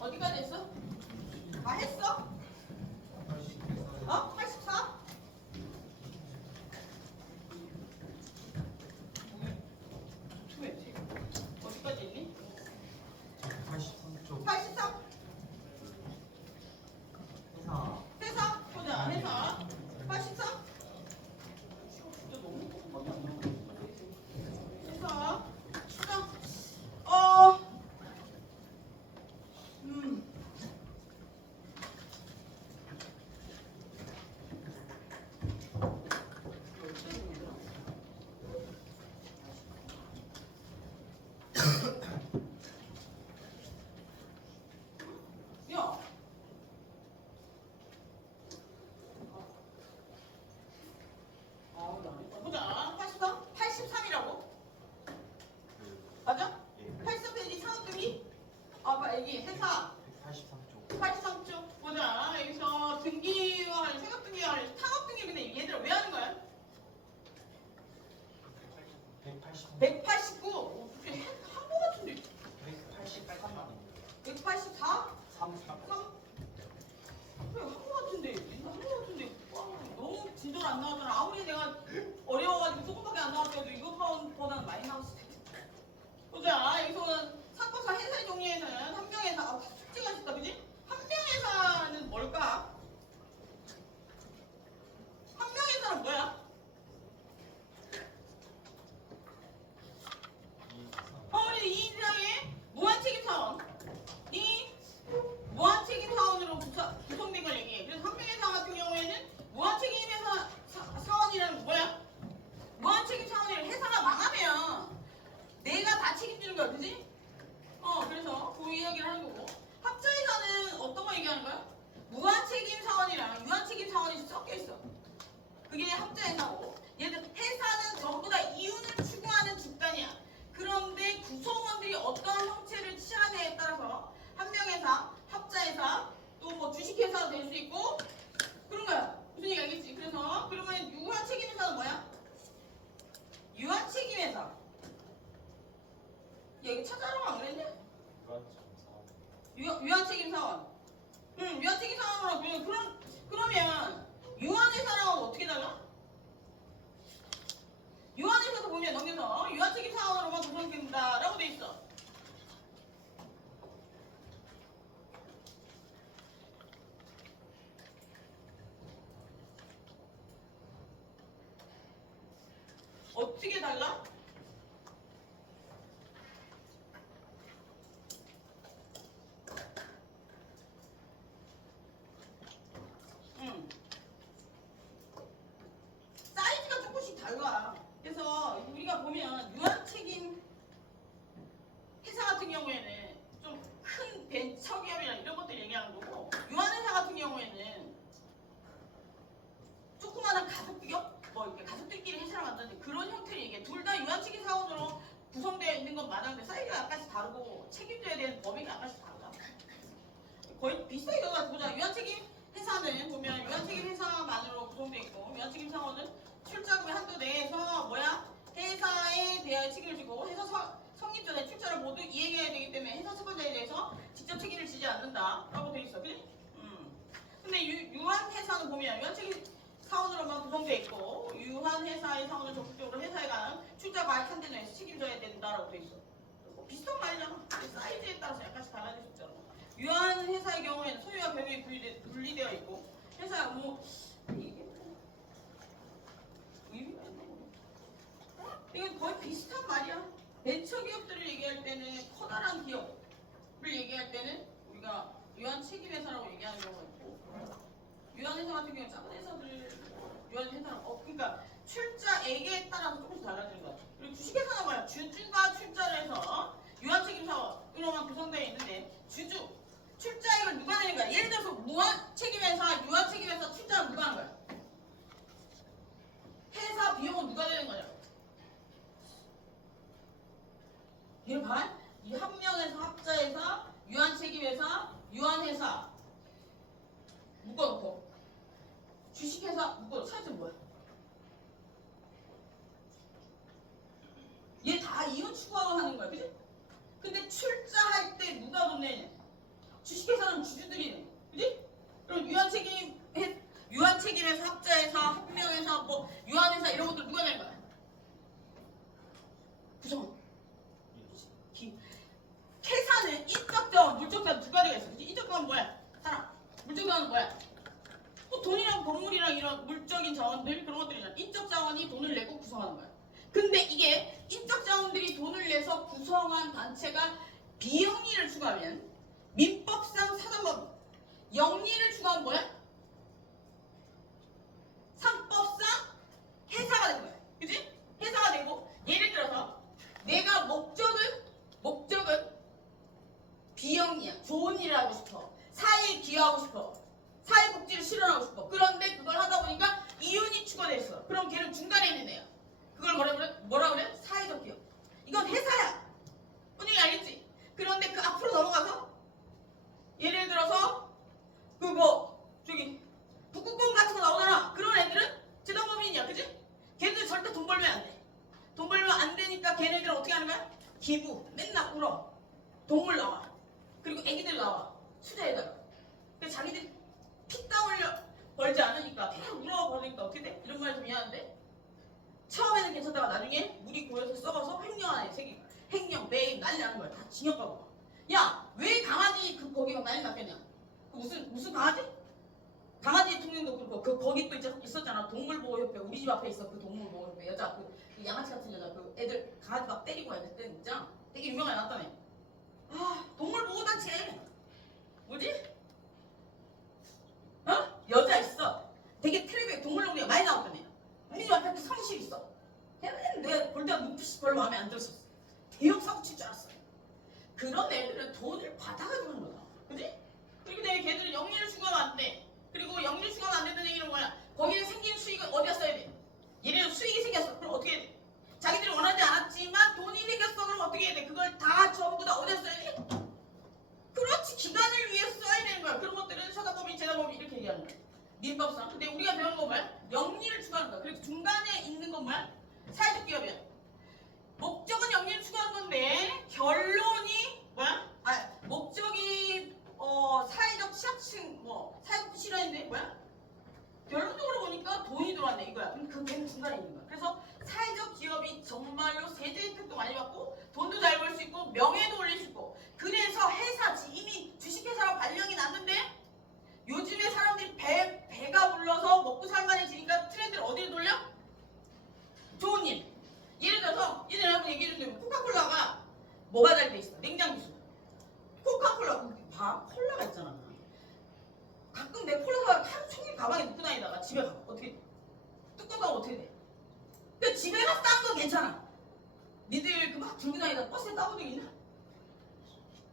어디까지 했어? 다 했어? 84? 어디까지 했니? 83쪽 83? 회사 보자. 회사 83? 회사 수정 야 보자. 83? 83이라고? 맞아? 83페이지 창업등기? 여기 회사 183쪽 83쪽 보자. 여기서 등기와 관련, 생업등기와 관련, 창업등기. 근데 얘들아 왜 하는 거야? 189. 한거 같은데 184? 3? 그래 한거 같은데 너무 진도를 안 나왔잖아. 아무리 내가 어려워가지고 조금밖에 안 나왔어도 이것보다는 많이 나왔을 텐데. 보자. 여기서는 사건사 회사의 종류에서는 한명회사 숙제가 있다, 그지? 한명회사는 뭘까? 한명회사는 뭐야? 우리 이 이상의 무한책임사원. 이 무한책임사원으로 구성된 걸 얘기해. 그래서 한명회사 같은 경우에는 무한책임회사 사원이라는 뭐야? 무한책임사원이라는 회사가 망하면 내가 다 책임지는 거야, 그지? 그래서 그 이야기를 하는 거고. 합자회사는 어떤 거 얘기하는 거야? 무한책임사원이랑 유한책임사원이 섞여 있어. 그게 합자회사고. 얘들 회사는 전부 다 이윤을 추구하는 집단이야. 그런데 구성원들이 어떤 형태를 취하느냐에 따라서 한명회사, 합자회사, 또 뭐 주식회사도 될 수 있고 그런 거야. 무슨 얘기 알겠지? 그래서 그러면 유한책임회사는 뭐야? 유한책임회사. 얘기 찾아라고 안 그랬냐? 유한책임사원. 유한책임사원으로 그러면 유한회사랑은 어떻게 달라? 유한회사도 보면 넘겨서 유한책임사원으로만 구성된다라고 돼 있어. 어떻게 달라? 사이즈가 조금씩 달라. 그래서 우리가 보면 유한책임 회사 같은 경우에는 좀 큰 벤처기업이나 이런 것들 얘기하는 거고, 유한회사 같은 경우에는 조그마한 가족기업? 뭐 이렇게 가족들끼리 회사를 만드는데 그런 형태를 얘기해. 둘 다 유한책임 사원으로 구성되어 있는 건 맞았는데 사이즈가 약간씩 다르고 책임져야 되는 범위가 약간씩 다르다. 거의 비슷하게 보자. 유한책임 회사는 보면 유한책임 회사만으로 구성되어 있고, 유한책임 사원은 출자금의 한도 내에서 회사에 대하여 책임을 지고 회사 성립 전에 출자를 모두 이행해야 되기 때문에 회사 채권자에 대해서 직접 책임을 지지 않는다라고 되어 있어. 그지? 근데 유한회사는 보면 유한책임 사원으로만 구성되어 있고, 유한회사의 사원을 적극적으로 회사에 관한 출자 가액한 데 내에서 책임져야 된다라고 되어 있어. 뭐 비슷한 말이잖아. 사이즈에 따라서 약간씩 달라질 수 있잖아. 유한회사의 경우에는 소유와 병역이 분리되어 있고, 회사가 이게 의미가 있나 모르겠어. 이건 거의 비슷한 말이야. 벤처기업들을 얘기할 때는 커다란 기업을 얘기할 때는 우리가 유한책임회사라고 얘기하는 경우가 있고, 유한회사 같은 경우는 작은 회사들 유한회사는 그러니까 출자액에 따라서 조금씩 달라지는 것 같아. 그리고 주식회사는 뭐야? 주주가 출자를 해서 유한책임사원으로만 구성되어 있는데, 출자액을 누가 내는 거야? 예를 들어서 무한책임회사, 유한책임회사 출자는 누가 하는 거야? 회사 비용은 누가 내는 거냐? 이거 봐. 이 한명회사, 합자회사, 유한책임회사, 유한회사 묶어놓고 주식회사 묶어놓고 차이점 뭐야? 얘 다 이윤 추구하고 하는 거야, 그지? 근데 출자할 때 누가 돈 내냐? 주식회사는 주주들이네. 그지? 그럼 유한책임에서 합자회사, 합명회사, 뭐 유한회사 이런 것들 누가 낼 거야? 구성원. 회사는 인적 자원, 물적 자원 두 가지가 있어. 그치? 인적 자원은 뭐야? 사람. 물적 자원은 뭐야? 뭐 돈이랑 건물이랑 이런 물적인 자원들 그런 것들이잖아. 인적 자원이 돈을 내고 구성하는 거야. 근데 이게 인적 자원들이 돈을 내서 구성한 단체가 비영리를 추구하면 민법상 사단법 영리를 추구하면 뭐야? 상법상 회사가 되는 거야. 그치? 회사가 되고 예를 들어서 내가 목적은 비영리야. 좋은 일을 하고 싶어. 사회에 기여하고 싶어. 사회복지를 실현하고 싶어. 그런데 그걸 하다 보니까 이윤이 추가됐어. 그럼 걔는 중간에 있는 애야. 그걸 뭐라 그래? 사회적 기업. 이건 회사야. 뭔지 알겠지? 그런데 그 앞으로 넘어가서 예를 들어서 저기 북극곰 같은 거 나오잖아. 그런 애들은 재단법인이야. 그치? 걔네들 절대 돈 벌면 안 돼. 돈 벌면 안 되니까 걔네들은 어떻게 하는 거야? 기부. 맨날 울어. 동물 나와. 그리고 애기들 나와. 투자에다가. 근데 자기들이 피 땀 흘려 벌지 않으니까 그냥 울어버리니까 어떻게 돼? 이런 말해서 미안한데 처음에는 괜찮다가 나중에 물이 고여서 썩어서 횡령 안에 책임. 횡령, 매입 난리 나는 거야. 다 징역 가고. 야, 왜 강아지 거기가 난리 났겠냐? 무슨 강아지? 강아지 대통령도 그렇고 거기 또 있었잖아. 동물보호협회. 우리 집 앞에 있어. 그 동물보호협회 여자 그 양아치 같은 여자 그 애들 강아지 막 때리고 애들 때는 있잖아. 되게 유명하게 났다며. 아, 동물보호단체 뭐지? 어? 여자 있어. 되게 텔레비에 동물농장 많이 나왔다며. 우리 집 앞에 그 사무실 있어. 내가 볼 때가 눈빛이 별로 마음에 안 들었어. 대형 사고 칠 줄 알았어. 그런 애들은 돈을 받아가지고 하는 거다. 그지? 그리고 내가 걔들은 영리를 추구하면 안 돼. 그리고 영리를 추구하면 안 된다는 얘기는 뭐야? 거기에 생긴 수익은 어디다 써야 돼? 얘네는 수익이 생겼어. 그럼 어떻게 해야 돼? 자기들이 원하지 않았지만 돈이 생겼어. 그럼 어떻게 해야 돼? 그걸 다 전부 다 어디다 써야 돼? 그렇지. 기간을 위해서 써야 되는 거야. 그런 것들은 사단법인, 재단법인 이렇게 얘기하는 거야. 민법상. 근데 우리가 배운 건 뭐야? 영리를 추구하는 거야. 그래서 중간에 있는 건 뭐야? 사회적 기업이야. 목적은 영리를 추구하는 건데 결론이 뭐야? 목적이 사회적 취약층 사회적 실현인데 뭐야? 결론적으로 보니까 돈이 들어왔네 이거야. 근데 걔는 중간에 있는 거야. 그래서 사회적 기업이 정말로 세제 혜택도 많이 받고 돈도 잘 벌 수 있고 명예도 올릴 수 있고 그래서 이미 주식회사로 발령이 났는데 요즘에 사람들이 배가 불러서 먹고 살만해지니까 트렌드를 어디로 돌려? 좋은 일. 예를 들어서 예전에 한번 얘기해줬는데 코카콜라가 뭐가 잘 돼 있어? 냉장 기술. 코카콜라 콜라가 있잖아. 가끔 내 콜라가 하루 종일 가방에 넣고 다니다가 집에 가. 어떻게 돼? 뚜껑 가면 어떻게 돼? 근데 집에 가서 딴 건 괜찮아. 니들 그 막 들고 다니다가 버스에 따본 적 있나?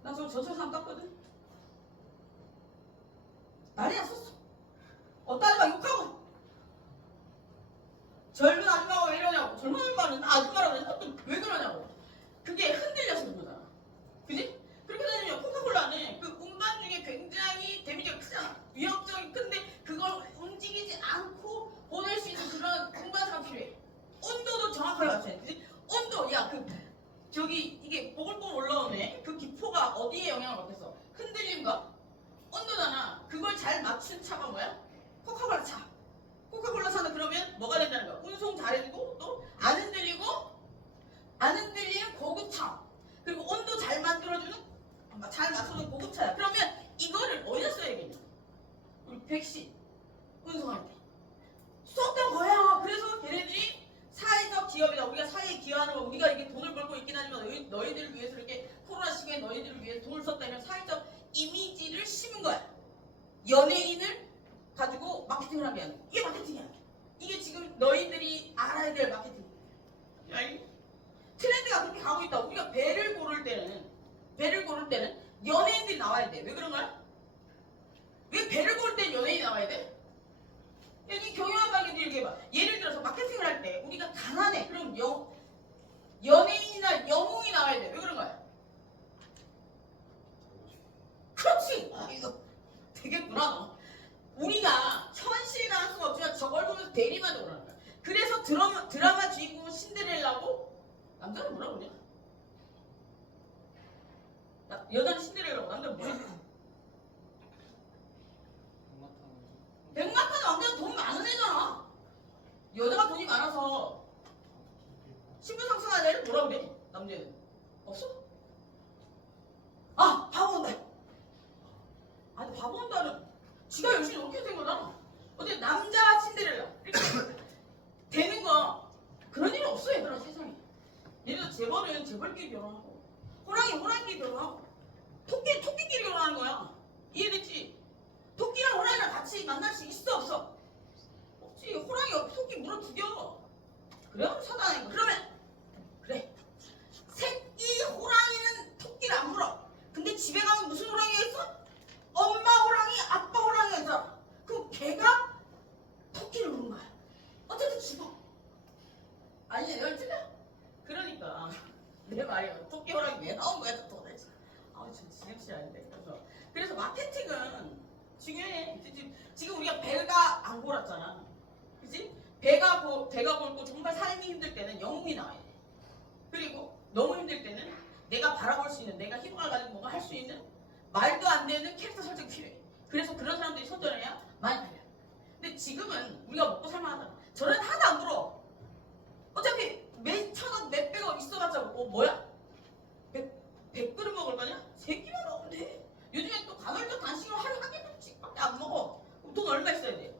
나 저 사람 땄거든. 난리 났었어. 어떤 아줌마 욕하고 젊은 아줌마가 왜 이러냐고. 젊은 아줌마는 아줌마라고 했는데 왜 그러냐고. 그게 흔들려서 그런 거잖아. 그지? 그렇게 되면 코카콜라는 그 운반 중에 굉장히 데미지가 크잖아. 위협적이 큰데 그걸 움직이지 않고 보낼 수 있는 그런 운반사가 필요해. 온도도 정확하게 맞춰야 돼. 그지? 온도, 이게 보글보글 올라오네. 그 기포가 어디에 영향을 받겠어? 흔들림과 온도잖아. 그걸 잘 맞춘 차가 뭐야? 코카콜라 차. 코카콜라 차는 그러면 뭐가 된다는 거야? 운송 잘해주고 또 안 흔들리는 고급차. 그리고 온도 잘 만들어주는 잘 맞춰주는 고급차야. 그러면 이거를 어디다 써야겠냐? 우리 백신 운송할 때 썼던 거야. 그래서 걔네들이 사회적 기업이다. 우리가 사회에 기여하는 거. 우리가 이게 돈을 벌고 있긴 하지만 너희들을 위해서 이렇게 코로나 시기에 너희들을 위해서 돈을 썼다면 사회적 이미지를 심은 거야. 연예인을 가지고 마케팅을 한 게 아니야. 이게 마케팅이야. 이게 지금 너희들이 알아야 될 마케팅. 트렌드가 그렇게 가고 있다. 우리가 배를 고를 때는 연예인들이 나와야 돼. 왜 그런 거야? 왜 배를 고를 때는 연예인이 나와야 돼? 이 경영학과에도 이렇게 봐. 예를 들어서 마케팅을 할 때 우리가 가난해. 그럼 연예인이나 영웅이 나와야 돼. 왜 그런 거야? 그렇지. 이거 되겠구나 너. 우리가 현실을 할 수가 없지만 저걸 보면서 대리만족을 하는 거야. 그래서 드라마 주인공은 신데렐라고 남자는 뭐라 그러냐? 여자는 신데렐라고 남자는 뭐라 그러냐? 지가 열심히 노력해서 된 거다. 어때 남자 신데렐라 이렇게 되는 거 그런 일은 없어 얘들아 세상에. 얘들아 재벌은 재벌끼리 결혼하고 호랑이끼리 결혼하고 토끼끼리 결혼하는 거야. 이해됐지? 토끼랑 호랑이랑 같이 만날 수 있어 없어? 없지. 호랑이 토끼 물어 죽여. 그래? 사단하는 거. 그러면 그래. 새끼 호랑이는 토끼를 안 물어. 근데 집에 가면 무슨 호랑이가 있어? 엄마 호랑이, 아빠 호랑이가 있어. 그럼 걔가 토끼를 물은 거야. 어쨌든 죽어. 아니 내가 틀려? 그러니까 내 말이야. 토끼 호랑이 왜 나온 거야 도대체. 아 진짜 진행시 아닌데. 그래서 마케팅은 중요해. 지금 우리가 배가 안 골았잖아. 그치? 배가 골고 정말 삶이 힘들 때는 영웅이 나와야 돼. 그리고 너무 힘들 때는 내가 바라볼 수 있는, 내가 희망을 가지고 뭔가 할 수 있는 말도 안 되는 캐릭터 설정이 필요해. 그래서 그런 사람들이 선전을 해야 많이 팔려. 근데 지금은 우리가 먹고 살만하잖아. 저는 하나도 안 물어. 어차피 몇 천원, 몇백원 있어봤자 뭐야? 100그릇 먹을 거냐? 3끼만 먹으면 돼. 요즘에 또 간헐적 단식으로 하루에 한 끼씩밖에 안 먹어. 그럼 돈 얼마 있어야 돼?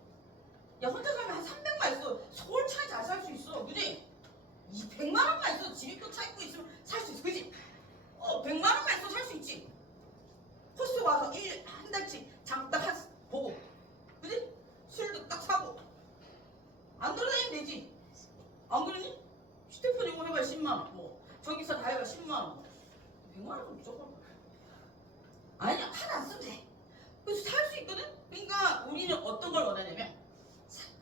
야 혼자 살면 한 300만 있어. 서울 차에 잘 살 수 있어. 그지? 100만 원만 있어. 집이 또 차 있고 있으면 살 수 있어. 그지? 100만 원만 있어 살 수 있지. 호수 와서 한 달치 장딱 보고. 그지? 술도 딱 사고. 안 돌아다니면 되지. 안 그러니? 휴대폰 이거 해봐야 10만 원. 뭐 전기차 다 해봐야 10만 원. 100만 원은 무조건. 아니야 하나 안 쓰면 돼. 그래서 살 수 있거든? 그러니까 우리는 어떤 걸 원하냐면 착한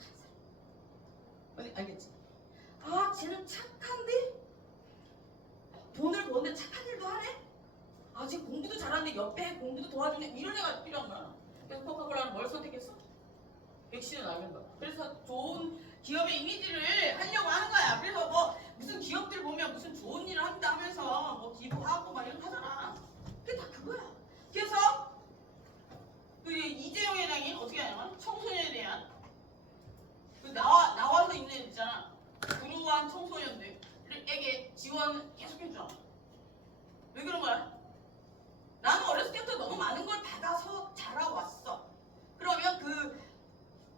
사람. 알겠지? 아 쟤는 착한데? 돈을 버는데 착한 일도 하네? 아 쟤 공부도 잘하는데 옆에 공부도 도와주네? 이런 애가 필요한 거야. 그래서 코카콜라는 뭘 선택했어? 백신을 알는 거야. 그래서 좋은 기업의 이미지를 하려고 하는 거야. 그래서 뭐 무슨 기업들 보면 무슨 좋은 일을 한다 하면서 뭐 기부하고 막 이런 거 하잖아. 그게 다 그거야. 그래서 그 이재용 회장이 어떻게 하냐면 청소년에 대한 그 나와서 있는 애 있잖아. 불우한 청소년들에게 지원 계속 해주잖아. 왜 그런 거야? 나는 어렸을 때부터 너무 많은 걸 받아서 자라왔어. 그러면 그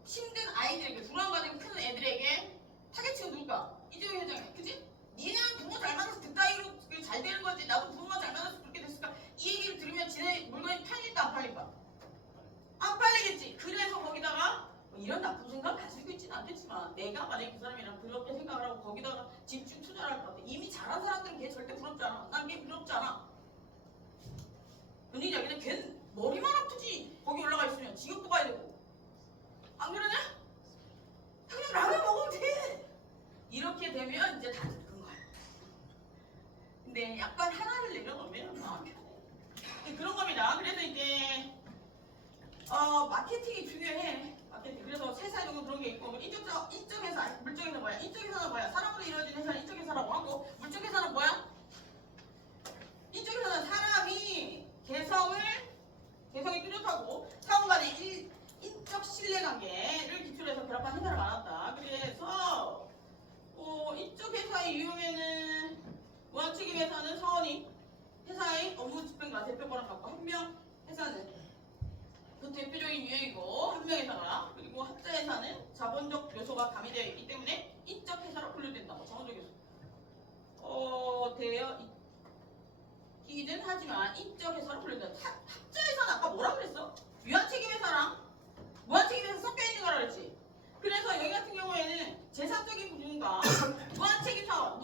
힘든 아이들에게, 불우한 가정이 큰 애들에게 타겟층은 누굴까? 이재용 회장이야. 그지? 니네는 부모 잘 만나서 그따위로 잘 되는 거지. 나도 부모가 잘 만나서 그렇게 됐을까? 이 얘기를 들으면 지네 물건이 팔릴까 안 팔릴까? 안 팔리겠지. 그래서 거기다가 뭐 이런 나쁜 생각을 가지고 있지는 않겠지만 내가 만약에 그 사람이랑 그렇게 생각을 하고 거기다가 집중 투자를 할 것 같아. 이미 잘한 사람들은 걔 절대 부럽지 않아. 난 걔 부럽지 않아. 분위기야. 그냥 걔는 머리만 아프지. 거기 올라가 있으면 지겹도 가야 되고. 안 그러냐? 그냥 라면 먹으면 돼. 이렇게 되면 이제 다 늙은 거야. 근데 약간 하나를 내려놓으면 마음 편해. 그런 겁니다. 그래서 이제 마케팅이 중요해. 마케팅. 그래서 세상에도 그런 게 있고 인적회사, 물적회사 뭐야? 인적회사는 뭐야? 사람으로 이루어진 회사는 인적회사라고 하고 물적회사는 뭐야? 인적회사는 사람이 개성이 뚜렷하고 상호 간의 인적 신뢰관계를 기초로 해서 결합한 회사를 말한다. 그래서 인적 회사의 유형에는 무한책임 회사는 사원이 회사의 업무 집행과 대표권을 갖고 한 명 회사는 그 대표적인 유형이고 한 명 회사가 그리고 합자 회사는 자본적 요소가 가미되어 있기 때문에 인적 회사로 분류된다. 자본적 요소 되어 있기는 하지만 인적 회사로 분류된다. 합자 회사는 아까 뭐라 그랬어? 유한책임 회사랑 무한책임 회사 섞여 있는 거라 그랬지. 그래서 여기 같은 경우에는 재산적인 부분과 무한책임 사원,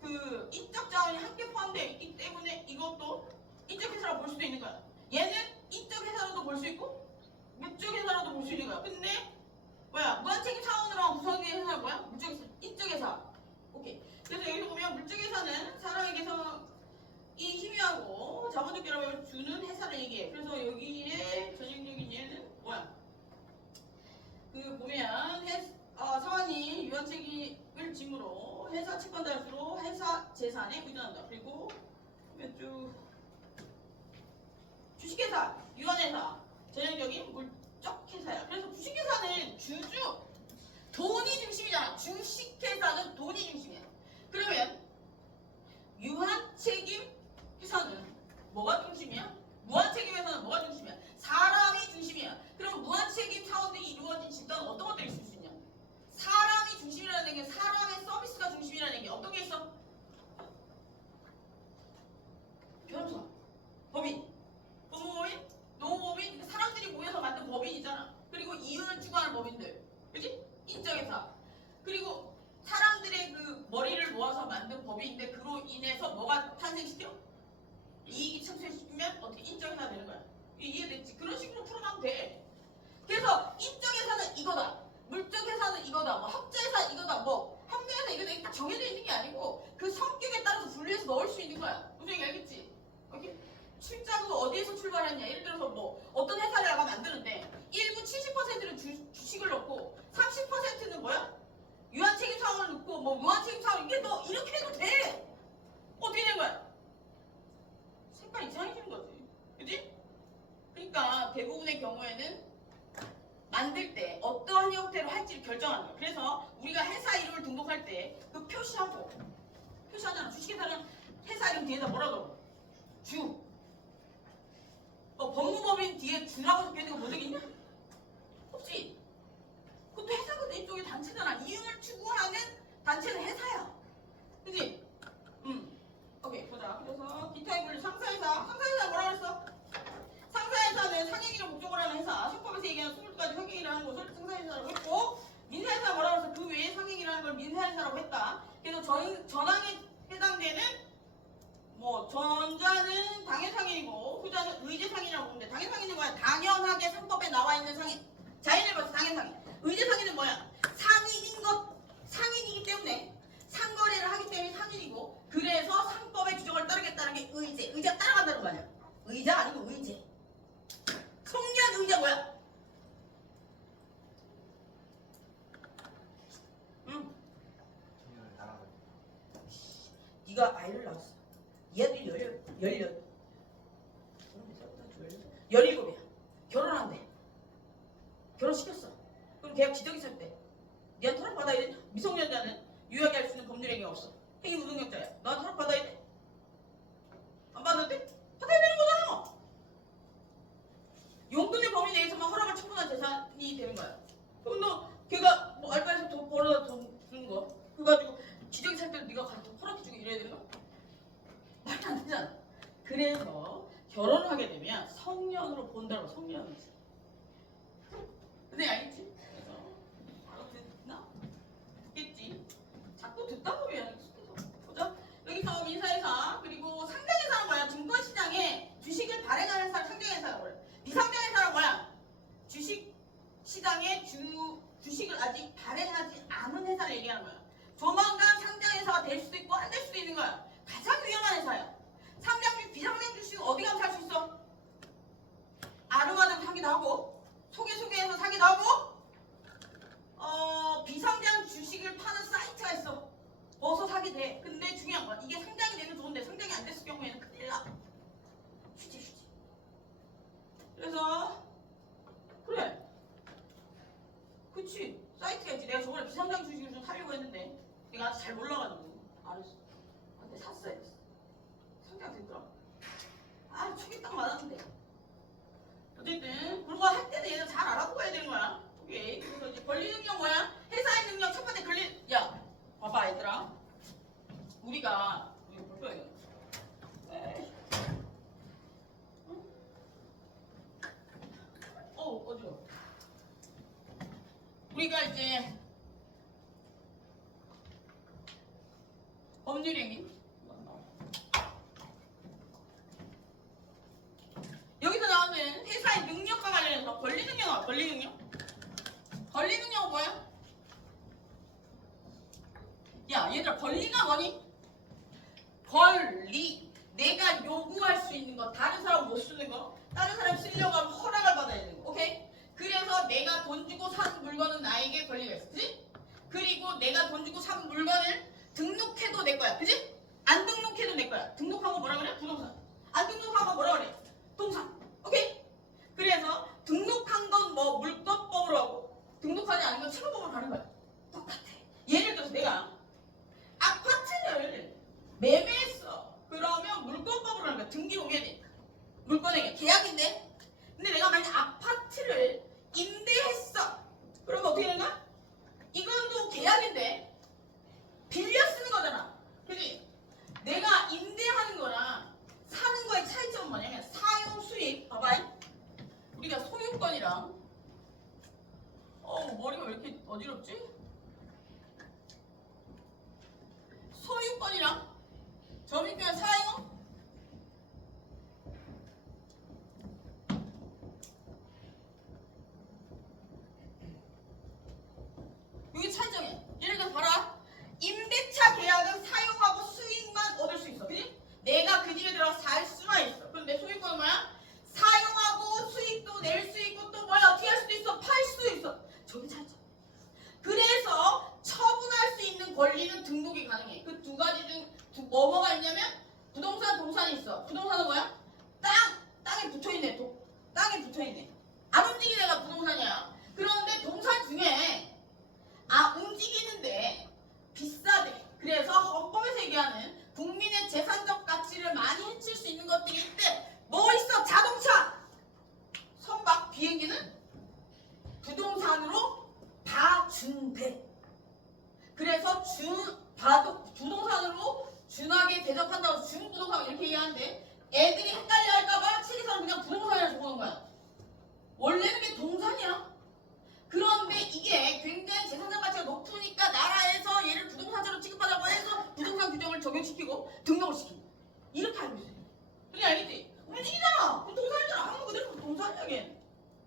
그 인적 자원이 함께 포함되어 있기 때문에 이것도 인적 회사로 볼 수도 있는 거야. 얘는 인적 회사로도 볼 수 있고 물적 회사로도 볼 수 있는 거야. 근데 뭐야? 무한책임 사원으로 구성된 회사가 뭐야? 물적 회사, 인적 회사. 오케이. 그래서 여기서 보면 물적 회사는 사람의 개성이 희미하고 자본적 결합을 주는 회사를 얘기해. 그래서 여기에 전형적인 예는 뭐야? 그 보면 사원이 유한책임을 짐으로 회사 채권자로서 회사 재산에 의존한다. 그리고 보면 쭉 주식회사, 유한회사, 전형적인 물적 회사야. 그래서 주식회사는 돈이 중심이잖아. 주식회사는 돈이 중심이야. 그러면 유한책임 회사는 뭐가 중심이야? 무한책임 회사는 뭐가 중심이야? 사람이 중심이야. 그럼 무한 있으면 어떻게 인적회사 되는 거야. 이해됐지? 그런 식으로 풀어가면 돼. 그래서 인적회사는 이거다. 물적회사는 이거다. 뭐 합자회사 이거다. 뭐 합리회사 이거다. 이게 딱 정해져 있는 게 아니고 그 성격에 따라서 분류해서 넣을 수 있는 거야. 무슨 얘기 알겠지? 오케이? 출자도 어디에서 출발했냐. 예를 들어서 뭐 어떤 회사를 나가 만드는데 일부 70%는 주식을 넣고 30%는 뭐야? 유한책임사원을 넣고 뭐 무한책임사원 이게 너 이렇게 해도 돼. 어떻게 된 거야? 색깔 이상해지는 거지. 그지? 그러니까 대부분의 경우에는 만들 때 어떠한 형태로 할지를 결정하는 거야. 그래서 우리가 회사 이름을 등록할 때 그 표시하잖아. 주식회사는 회사 이름 뒤에다 뭐라고 넣어? 주. 법무법인 뒤에 주라고 적혀있는 거 본 적 있냐? 없지. 그것도 회사거든. 이쪽에 단체잖아. 이윤을 추구하는 단체는 회사야. 그지? 오케이 보자. 그래서 기타의 분류 상사회사 뭐라 그랬어? 상사회사는 상행위를 목적으로 하는 회사. 형법에서 얘기하는 22가지 상행위를 하는 것을 상사회사라고 했고, 민사회사 뭐라 그랬어? 그 외에 상행위를 하는 걸 민사회사라고 했다. 그래서 전항에 해당되는 뭐 전자는 당해상행이고 후자는 의제상행이라고 보는데, 당해상행은 뭐야? 당연하게 상법에 나와 있는 상행. 자연을 봐서 당해상행. 의제상행은 뭐야? 상인이기 때문에 상거래를 하기 때문에 상인이고, 그래서 상법의 규정을 따르겠다는 게 의제가 따라간다는 거 아니야? 의자 아니고 의제. 성년 의자 뭐야? 응. 네가 아이를 낳았어. 얘들이 17이야. 결혼한대. 결혼시켰어. 그럼 대학 지정했을 때 니한테 허락 받아야 되냐? 미성년자는 유효하게 할 수 있는 법률 행위가 없어. 행위 무능력자야. 너한테 허락 받아야 돼? 안 받는데? 받아야 되는 거잖아. 용돈의 범위 내에서만 허락을 청구한 재산이 되는 거야. 그럼 너 걔가 뭐 알바해서 돈 벌어다 돈 주는 거 그거 가지고 지정이 살 때도 네가 가서 허락해주고 이래야 되는 거야? 말도 안 되잖아. 그래서 결혼을 하게 되면 성년으로 본다고. 성년으로. 근데 알겠지? 그래서 알아듣나? 듣겠지? 자꾸 듣다 보면 익숙해서. 보자. 여기서 민사회사 그리고 상장회사는 뭐야? 증권시장에 주식을 발행하는 사람 상장회사라고 그래. 비상장회사는 뭐야? 주식시장에 주식을 아직 발행하지 않은 회사를 얘기하는 거야. 조만간 상장회사가 될 수도 있고 안 될 수도 있는 거야. 가장 위험한 회사야. 상장 및 비상장 주식은 어디 가면 살 수 있어? 아름아름 사기도 하고 소개해서 사기도 하고 비상장 주식을 파는 사이트가 있어. 어서 사게 돼. 근데 중요한 건 이게 상장이 되면 좋은데 상장이 안 됐을 경우에는 큰일 나. 휴지. 그래서 그래. 그치. 사이트가 있지. 내가 저번에 비상장 주식을 좀 사려고 했는데 내가 아직 잘 몰라가지고 안 했어. 근데 샀어야 됐어. 상장 됐더라. 초기 딱 맞았는데. 어쨌든 그런 거 할 때는 얘는 잘 알아보고 해야 되는 거야. 오케이. 그래서 이제 권리 능력 뭐야? 회사의 능력 첫 번째 야 봐봐 얘들아. 우리가 볼거야. 어지러워. 우리가 이제 법률행위 여기서 나오는 회사의 능력과 관련해서 권리 능력 나와. 권리 능력은 뭐야? 야 얘들아, 권리가 뭐니? 권리. 내가 요구할 수 있는 거, 다른 사람 못 쓰는 거, 다른 사람 쓰려고 하면 허락을 받아야 되는 거. 오케이? 그래서 내가 돈 주고 산 물건은 나에게 권리가 있어. 그치? 그리고 내가 돈 주고 산 물건을 등록해도 내 거야. 그치? 안 등록해도 내 거야. 등록한 거 뭐라 그래? 부동산. 안 등록한 거 뭐라 그래? 동산. 오케이? 그래서 등록한 건 뭐 물권법으로 하고 등록하지 않은 건 채무법으로 가는 거야. 똑같아. 예를 들어서 내가 아파트를 매매했어. 그러면 물권법으로 하는 거야. 등기로 옮겨야 되니까. 물권행위 계약인데. 근데 내가 만약 아파트를 임대했어. 그러면 어떻게 되는 거야? 이건 또 계약인데 빌려 쓰는 거잖아. 그지? 내가 임대하는 거랑 사는 거의 차이점은 뭐냐면 사용 수익. 봐봐. 우리가 소유권이랑 머리가 왜 이렇게 어지럽지? 소유권이랑 점유권 사용 하게?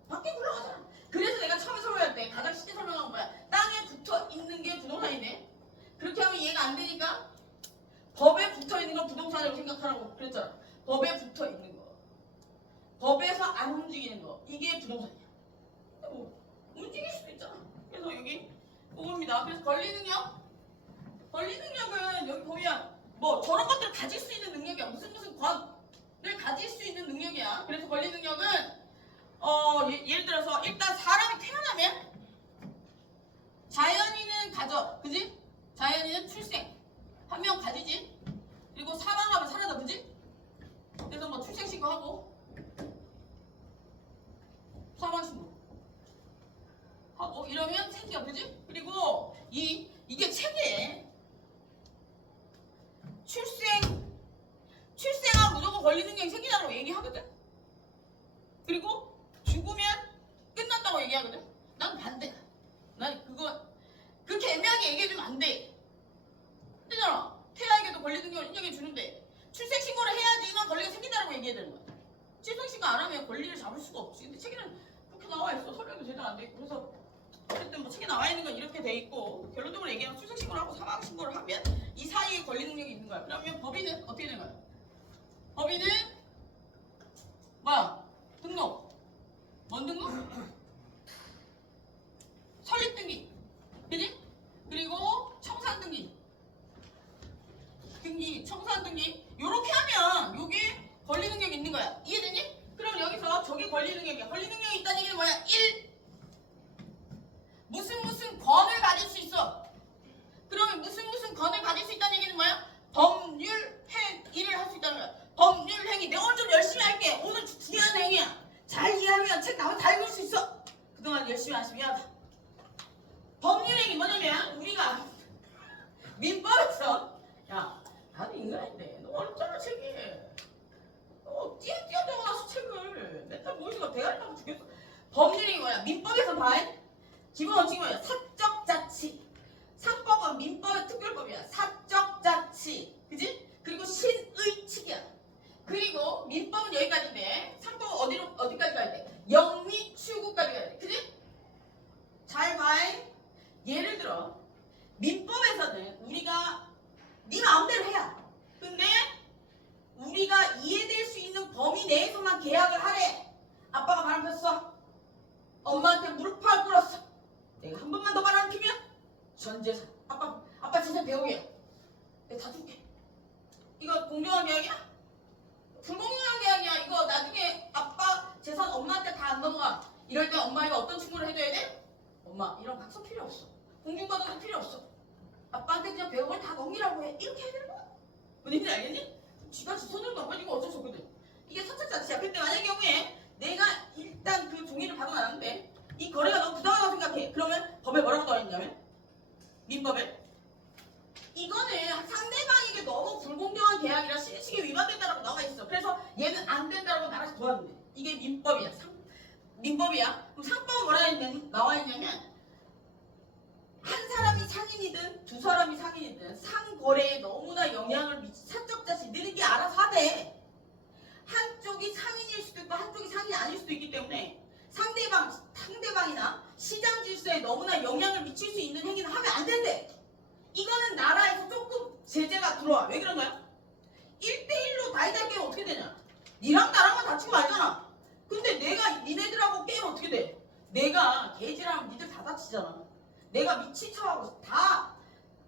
밖에 굴러가잖아. 그래서 내가 처음에 설명할 때 가장 쉽게 설명한 건 뭐야? 땅에 붙어 있는 게 부동산이네. 그렇게 하면 이해가 안 되니까 법에 붙어 있는 건 부동산이라고 생각하라고 그랬잖아. 법에 붙어 있는 거. 법에서 안 움직이는 거. 이게 부동산이야. 뭐 움직일 수도 있잖아. 그래서 여기 그겁니다. 그래서 권리 능력? 권리 능력은 여기 보면 뭐 저런 것들을 가질 수 있는 능력이야. 무슨 권을 가질 수 있는 능력이야. 그래서 권리 능력은 예를 들어서 일단 사람이 태어나면 자연인은 가져. 그지? 자연인은 출생. 한 명 가지지? 그리고 사망하면 사라져. 그지? 그래서 뭐 출생신고하고 사망신고 하고 이러면 생기가. 그지? 그리고 이게 책에 출생하면 무조건 권리 능력이 생기다라고 얘기하거든. 그리고 죽으면 끝난다고 얘기하거든. 난 반대야. 난 그거 그렇게 애매하게 얘기해주면 안 돼. 되잖아. 태아에게도 권리 능력을 인정해 주는데 출생신고를 해야지만 권리가 생긴다고 얘기해야 되는 거야. 출생신고 안 하면 권리를 잡을 수가 없지. 근데 책에는 그렇게 나와 있어. 설명도 제대로 안 돼 있고. 그래서 어쨌든 뭐 책에 나와 있는 건 이렇게 돼 있고 결론적으로 얘기하면 출생신고를 하고 사망신고를 하면 이 사이에 권리 능력이 있는 거야. 그러면 법인은 어떻게 되는 거야? 법인은 뭐야? 등록. 뭔 등록? 설립등기. 그지? 그리고 청산등기. 청산등기. 요렇게 하면 요게 권리 능력이 있는 거야. 이해되니? 그럼 여기서 저게 권리 능력이야. 권리 능력이 있다는 얘기는 뭐야? 1. 무슨 권을 가질 수 있어. 그러면 무슨 권을 가질 수 있다는 얘기는 뭐야? 법률 행위를 할 수 있다는 거야. 법률 행위. 내가 오늘 좀 열심히 할게. 오늘 중요한 행위야. 잘 이해하면 책 나오면 다 읽을 수 있어. 그동안 열심히 하시 미안하다. 법률 행위 뭐냐면 우리가 민법에서 야 나는 인간인데 너 어렵잖아 책이. 너 띄엄띄엄 적어놨어 책을. 맨날 모이니까 대가리 나고 죽겠어. 법률 행위 뭐야? 민법에서 봐야 기본 원칙이 뭐야? 사적 자치. 상법은 민법의 특별법이야. 사적 자치. 그지? 그리고 신의칙이야. 그리고 민법은 여기까지인데 상법은 어디까지 가야 돼? 영리 추구까지 가야 돼. 그지? 잘 봐. 예를 들어 민법에서는 우리가 네 마음대로 해야. 근데 우리가 이해될 수 있는 범위 내에서만 계약을 하래. 아빠가 바람 폈어. 엄마한테 무릎팍 꿇었어. 내가 한 번만 더 바람 피면 전 재산. 아빠 진짜 배우게. 내가 다 줄게. 이거 공정한 계약이야? 불공정한 계약이야. 이거 나중에 아빠 재산 엄마한테 다 안 넘어가. 이럴 때 엄마가 어떤 충고를 해줘야 돼? 엄마 이런 각서 필요 없어. 공중받아도 필요 없어. 아빠한테 그냥 배운 걸 다 넘기라고 해. 이렇게 해야 되는 거야. 뭔 얘기인지 알겠니? 쥐가 지 손으로 넘어지고 어쩔 수 없거든. 이게 사적 자치야. 근데 만약의 경우에 내가 일단 그 종이를 받아놨는데 이 거래가 너무 부당하다고 생각해. 그러면 법에 뭐라고 나와 있냐면 민법에 이거는 상대방에게 너무 불공정한 계약이라 실칙에 위반된다라고 나와 있어. 그래서 얘는 안 된다라고 나라에서 도와준대. 이게 민법이야. 민법이야. 그럼 상법은 뭐라 나와 있냐면 한 사람이 상인이든 두 사람이 상인이든 상거래에 너무나 영향을 미친 사적 자치 너희들이 알아서 하되 한쪽이 상인일 수도 있고 한쪽이 상인이 아닐 수도 있기 때문에 상대방이나 시장 질서에 너무나 영향을 미칠 수 있는 행위는 하면 안 된대. 이거는 나라에서 조금 제재가 들어와. 왜 그런 거야? 1대1로 다이다이 게임 어떻게 되냐? 니랑 나랑만 다치고 말잖아. 근데 내가 니네들하고 게임 어떻게 돼? 내가 개질하면 니들 다 다치잖아. 내가 미친 척하고 다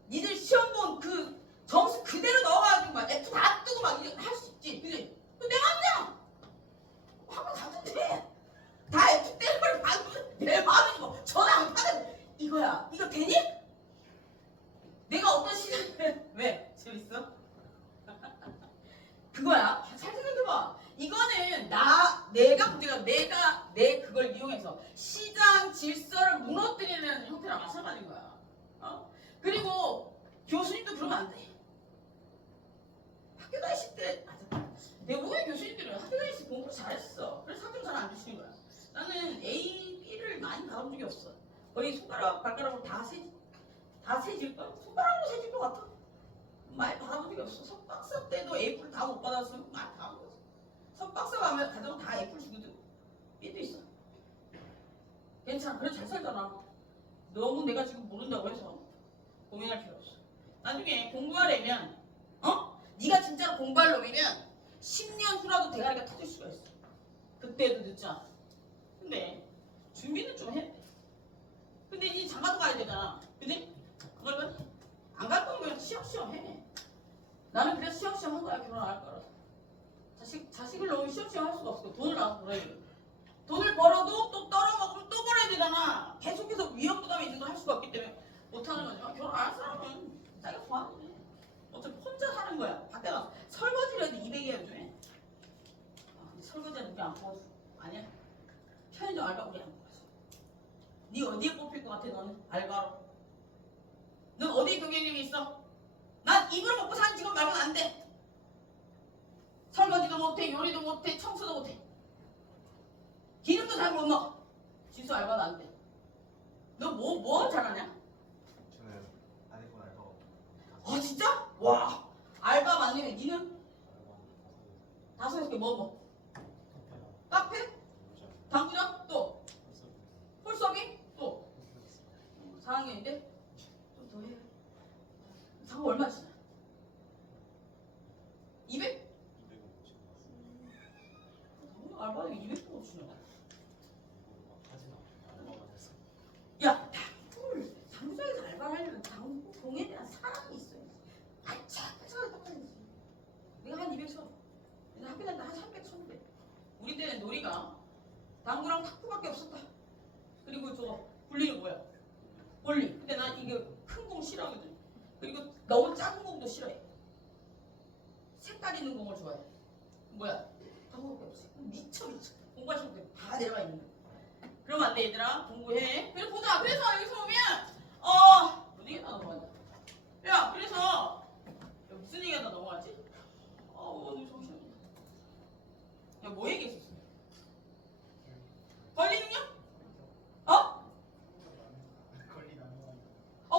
니들 시험 본 그 점수 그대로 넣어가지고 막 F 다 뜨고 막 할 수 있지. 그지? 내 맘이야. 한번 가는데 다 F 때리는 걸 봐도 내 마음이지 뭐. 전화 안 받은 이거야. 이거 되니? 내가 어떤 시간을 왜? 재밌어? 그거야. 잘 생각해봐. 이거는 내가 문제가 내 그걸 이용해서 시장 질서를 무너뜨리는 형태랑 마찬가지인 거야. 그리고 교수님도 그러면 안 돼. 학교 다니실 때 대부분의 교수님들은 학교 다니실 때 공부를 잘했어. 그래서 학점 잘 안 주시는 거야. 나는 A, B를 많이 받은 적이 없어. 거의 손가락, 발가락으로 다 세질까? 손가락으로 세질 것 같아. 많이 받아본 적이 없어. 석박사 때도 A플 다 못 받았으면 많이 다 한 거지. 석박사 가면 가져면 다 A플 주거든. 얘도 있어. 괜찮아. 그래 잘 살잖아. 너무 내가 지금 모른다고 해서 고민할 필요 없어. 나중에 공부하려면 네가 진짜로 공부할 놈이면 10년 후라도 대가리가 터질 수가 있어. 그때도 늦지 않아. 근데 준비는 좀 해. 근데 이제 장가도 가야 되잖아. 그지? 그걸 안 갈 거면 그냥 시험시험 해. 나는 그래서 시험시험 한 거야. 결혼 안 할 거라서. 자식을 너무 시험시험 할 수가 없어. 돈을 나가서 벌어야 돼. 돈을 벌어도 또 떨어먹으면 또 벌어야 되잖아. 계속해서 위험 부담이 있는 걸 할 수가 없기 때문에 못하는 거죠. 결혼 안 할 사람은 자기가 좋아하는 거지. 어차피 혼자 사는 거야. 밖에 나가서 설거지를 해도 200이야 요즘에. 근데 설거지는 우리 안 뽑아줘. 아니야. 편의점 알바 우리 안 뽑아줘. 네 어디에 뽑힐 것 같아 너는? 알바로. 넌 어디에 경쟁력이 있어? 난 입으로 먹고 사는 직업 말고는 안 돼. 설거지도 못해, 요리도 못해, 청소도 못해. 기름도 잘 못 넣어. 지수 알바도 안 돼. 너 뭐 잘하냐? 저는 안 했고 나서 아 진짜? 와 알바 맞네. 니는? 5개 뭐? 카페? 당구장? 또? 홀서빙? 또? 4학년인데? 좀 더 해. 상호 얼마 지나? 200? 알바는 200도 주냐? 야, 당구장에서 알바를 하려면 당구공에 대한 사랑이 있어요. 착착착 닦아야지. 내가 한 200 쳐. 내가 학교 다닐 때 한 300 쳤는데. 우리 때는 놀이가 당구랑 탁구밖에 없었다. 그리고 저거 굴리는 뭐야? 볼링. 근데 난 이게 큰 공 싫어하거든. 그리고 너무 작은 공도 싫어해. 색깔 있는 공을 좋아해. 뭐야? 당구밖에 없어. 미쳐. 공부할 시간에 다 내려가 있는 거야. 그러면 안 돼 얘들아. 공부해. 그래서 보자. 그래서 여기서 보면 무슨 얘기가 넘어가냐. 야 그래서 무슨 얘기가 넘어가지? 오늘 정신없네. 야 뭐 얘기했었어? 권리 능력?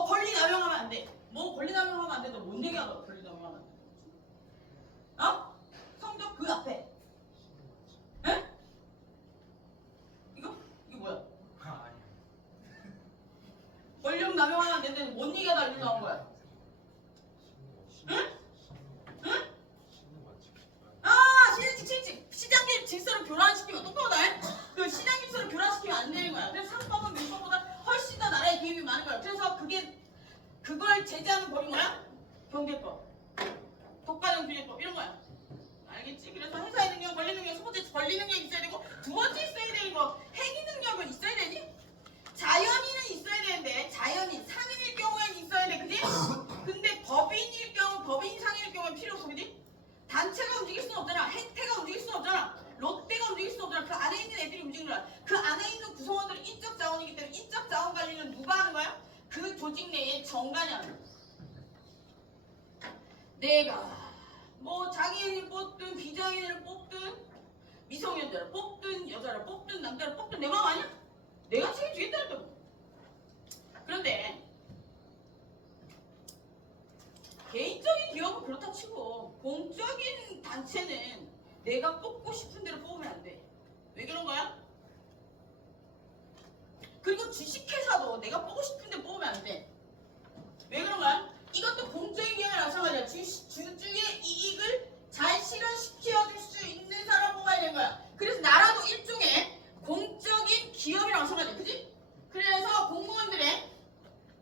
권리 남용하면 안 돼. 뭐 권리 남용하면 안 된다. 뭔 얘기하다 권리 남용하면 안 된다. 성적 그 앞에. 에? 이게 뭐야? 권력 남용하면 안 된다는데 뭔 얘기가 여기서 나온 거야? 응? 시장님 질서를 교란시키면 똑똑하다. 그 시장 질서를 교란시키면 안 되는 거야. 그래서 상법은 민법보다 훨씬 더 나라의 개입이 많은 거야. 그래서 그걸 제재하는 법이 뭐야? 경제법, 독과점규제법 이런 거야. 알겠지? 그래서 회사의 능력, 권리 능력, 첫 번째 권리 능력이 있어야 되고 두 번째 있어야 되는 거 행위 능력은 있어야 되지? 자연인은 있어야 되는데 자연인, 상인일 경우에는 있어야 돼. 그지? 근데 법인일 경우, 법인 상인일 경우는 필요 없어. 그지? 단체가 움직일 수는 없잖아. 행태가 움직일 수는 없잖아. 롯데가 움직일 수는 없잖아. 그 안에 있는 애들이 움직이는 거야. 그 안에 있는 구성원들은 인적 자원이기 때문에 인적 자원 관리는 누가 하는 거야? 그 조직 내에 정관이 하는 거야. 내가 뭐 장애인을 뽑든 비장애인을 뽑든 미성년자를 뽑든 여자를 뽑든 남자를 뽑든 내 마음 아니야? 내가 책임지겠다는 그런데 개인적인 기업은 그렇다 치고 공적인 단체는 내가 뽑고 싶은 대로 뽑으면 안 돼. 왜 그런 거야? 그리고 주식회사도 내가 뽑고 싶은 대로 뽑으면 안 돼. 왜 그런 거야? 이것도 공적인 기업이랑 마찬가지야. 주주의 이익을 잘 실현시켜줄 수 있는 사람 뽑아야 되는 거야. 그래서 나라도 일종의 공적인 기업이랑 마찬가지야. 그지? 그래서 공무원들의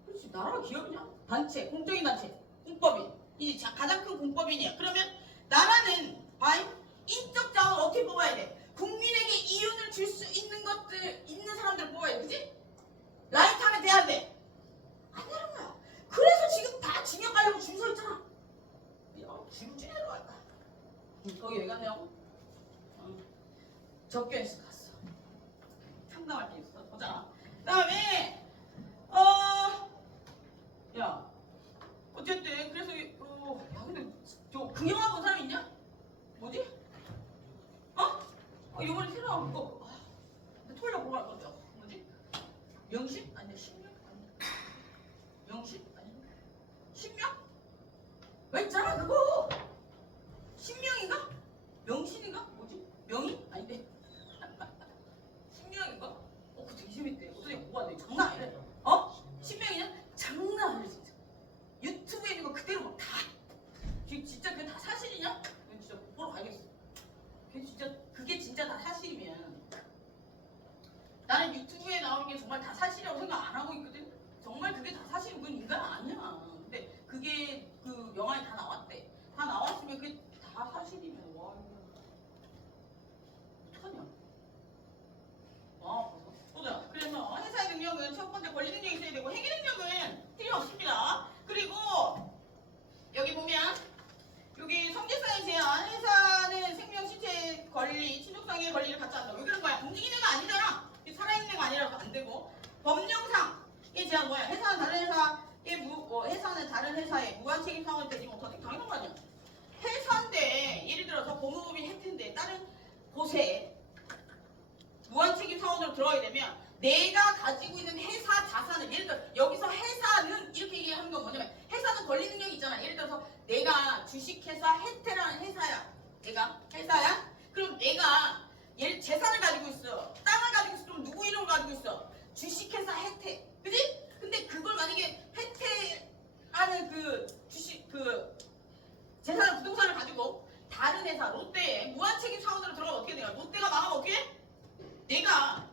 그렇지 나라가 기업이냐? 단체, 공적인 단체, 공법인. 이제 가장 큰 공법인이야. 그러면 나라는 인적 자원을 어떻게 뽑아야 돼? 국민에게 이윤을 줄 수 있는 것들, 있는 사람들을 뽑아야 돼. 그지? 라이트 하면 돼야 돼. 안 되는 거야. 그래서 지금 다 징역 가려고 줄 서 있잖아. 야, 줄줄이로 갈까? 거기 왜 갔냐고? 접견실 갔어. 상담할 게 있어. 보자. 그 다음에 야 어쨌든 그래서 야 근데 그 영화 본 사람 있냐? 뭐지? 이번에 새로 나온 거. 토요일에 보러 갈 건데. 뭐지? 명신? 아니야 신명? 아니야. 명신? 아니야. 신명? 왜 있잖아 그거. 신명인가? 명신인가? 뭐지? 명인? 아닌데. 사실이면 나는 유튜브에 나오는 게 정말 다 사실이라고 생각 안 하고 있거든. 정말 그게 다 사실은 그건 인간 아니야. 근데 그게 그 영화에 다 나왔대. 다 나왔으면 그게 다 사실이면 와 이거 어떡하냐. 보자. 그래서 회사의 능력은 첫 번째 권리 능력이 있어야 되고 행위 능력은 틀림없습니다. 그리고 여기 보면 여기 성질상의 제한, 회사는 생명, 신체 권리, 친족상의 권리를 갖지 않는다. 왜 그런 거야? 움직이는 애가 아니잖아. 살아있는 애가 아니라서 안 되고. 법령상의 제한 뭐야? 회사는 다른 회사는 다른 회사에 무한 책임 상황을 되지 못하는 당연한 거 아니야. 회사인데 예를 들어서 법무법인 혜택인데 다른 곳에 무한 책임 사원으로 들어가게 되면 내가 가지고 있는 회사 자산을 예를 들어 여기서 회사는 이렇게 얘기하는 건 뭐냐면 회사는 권리 능력이 있잖아. 예를 들어서 내가 주식회사 혜태라는 회사야. 내가 회사야? 그럼 내가 재산을 가지고 있어. 땅을 가지고 있어. 그럼 누구 이름을 가지고 있어? 주식회사 혜태. 그지? 근데 그걸 만약에 혜태라는 그 주식 재산을 부동산을 가지고 다른 회사 롯데에 무한 책임 사원으로 들어가면 어떻게 돼요? 롯데가 망하면 어떻게 해? 내가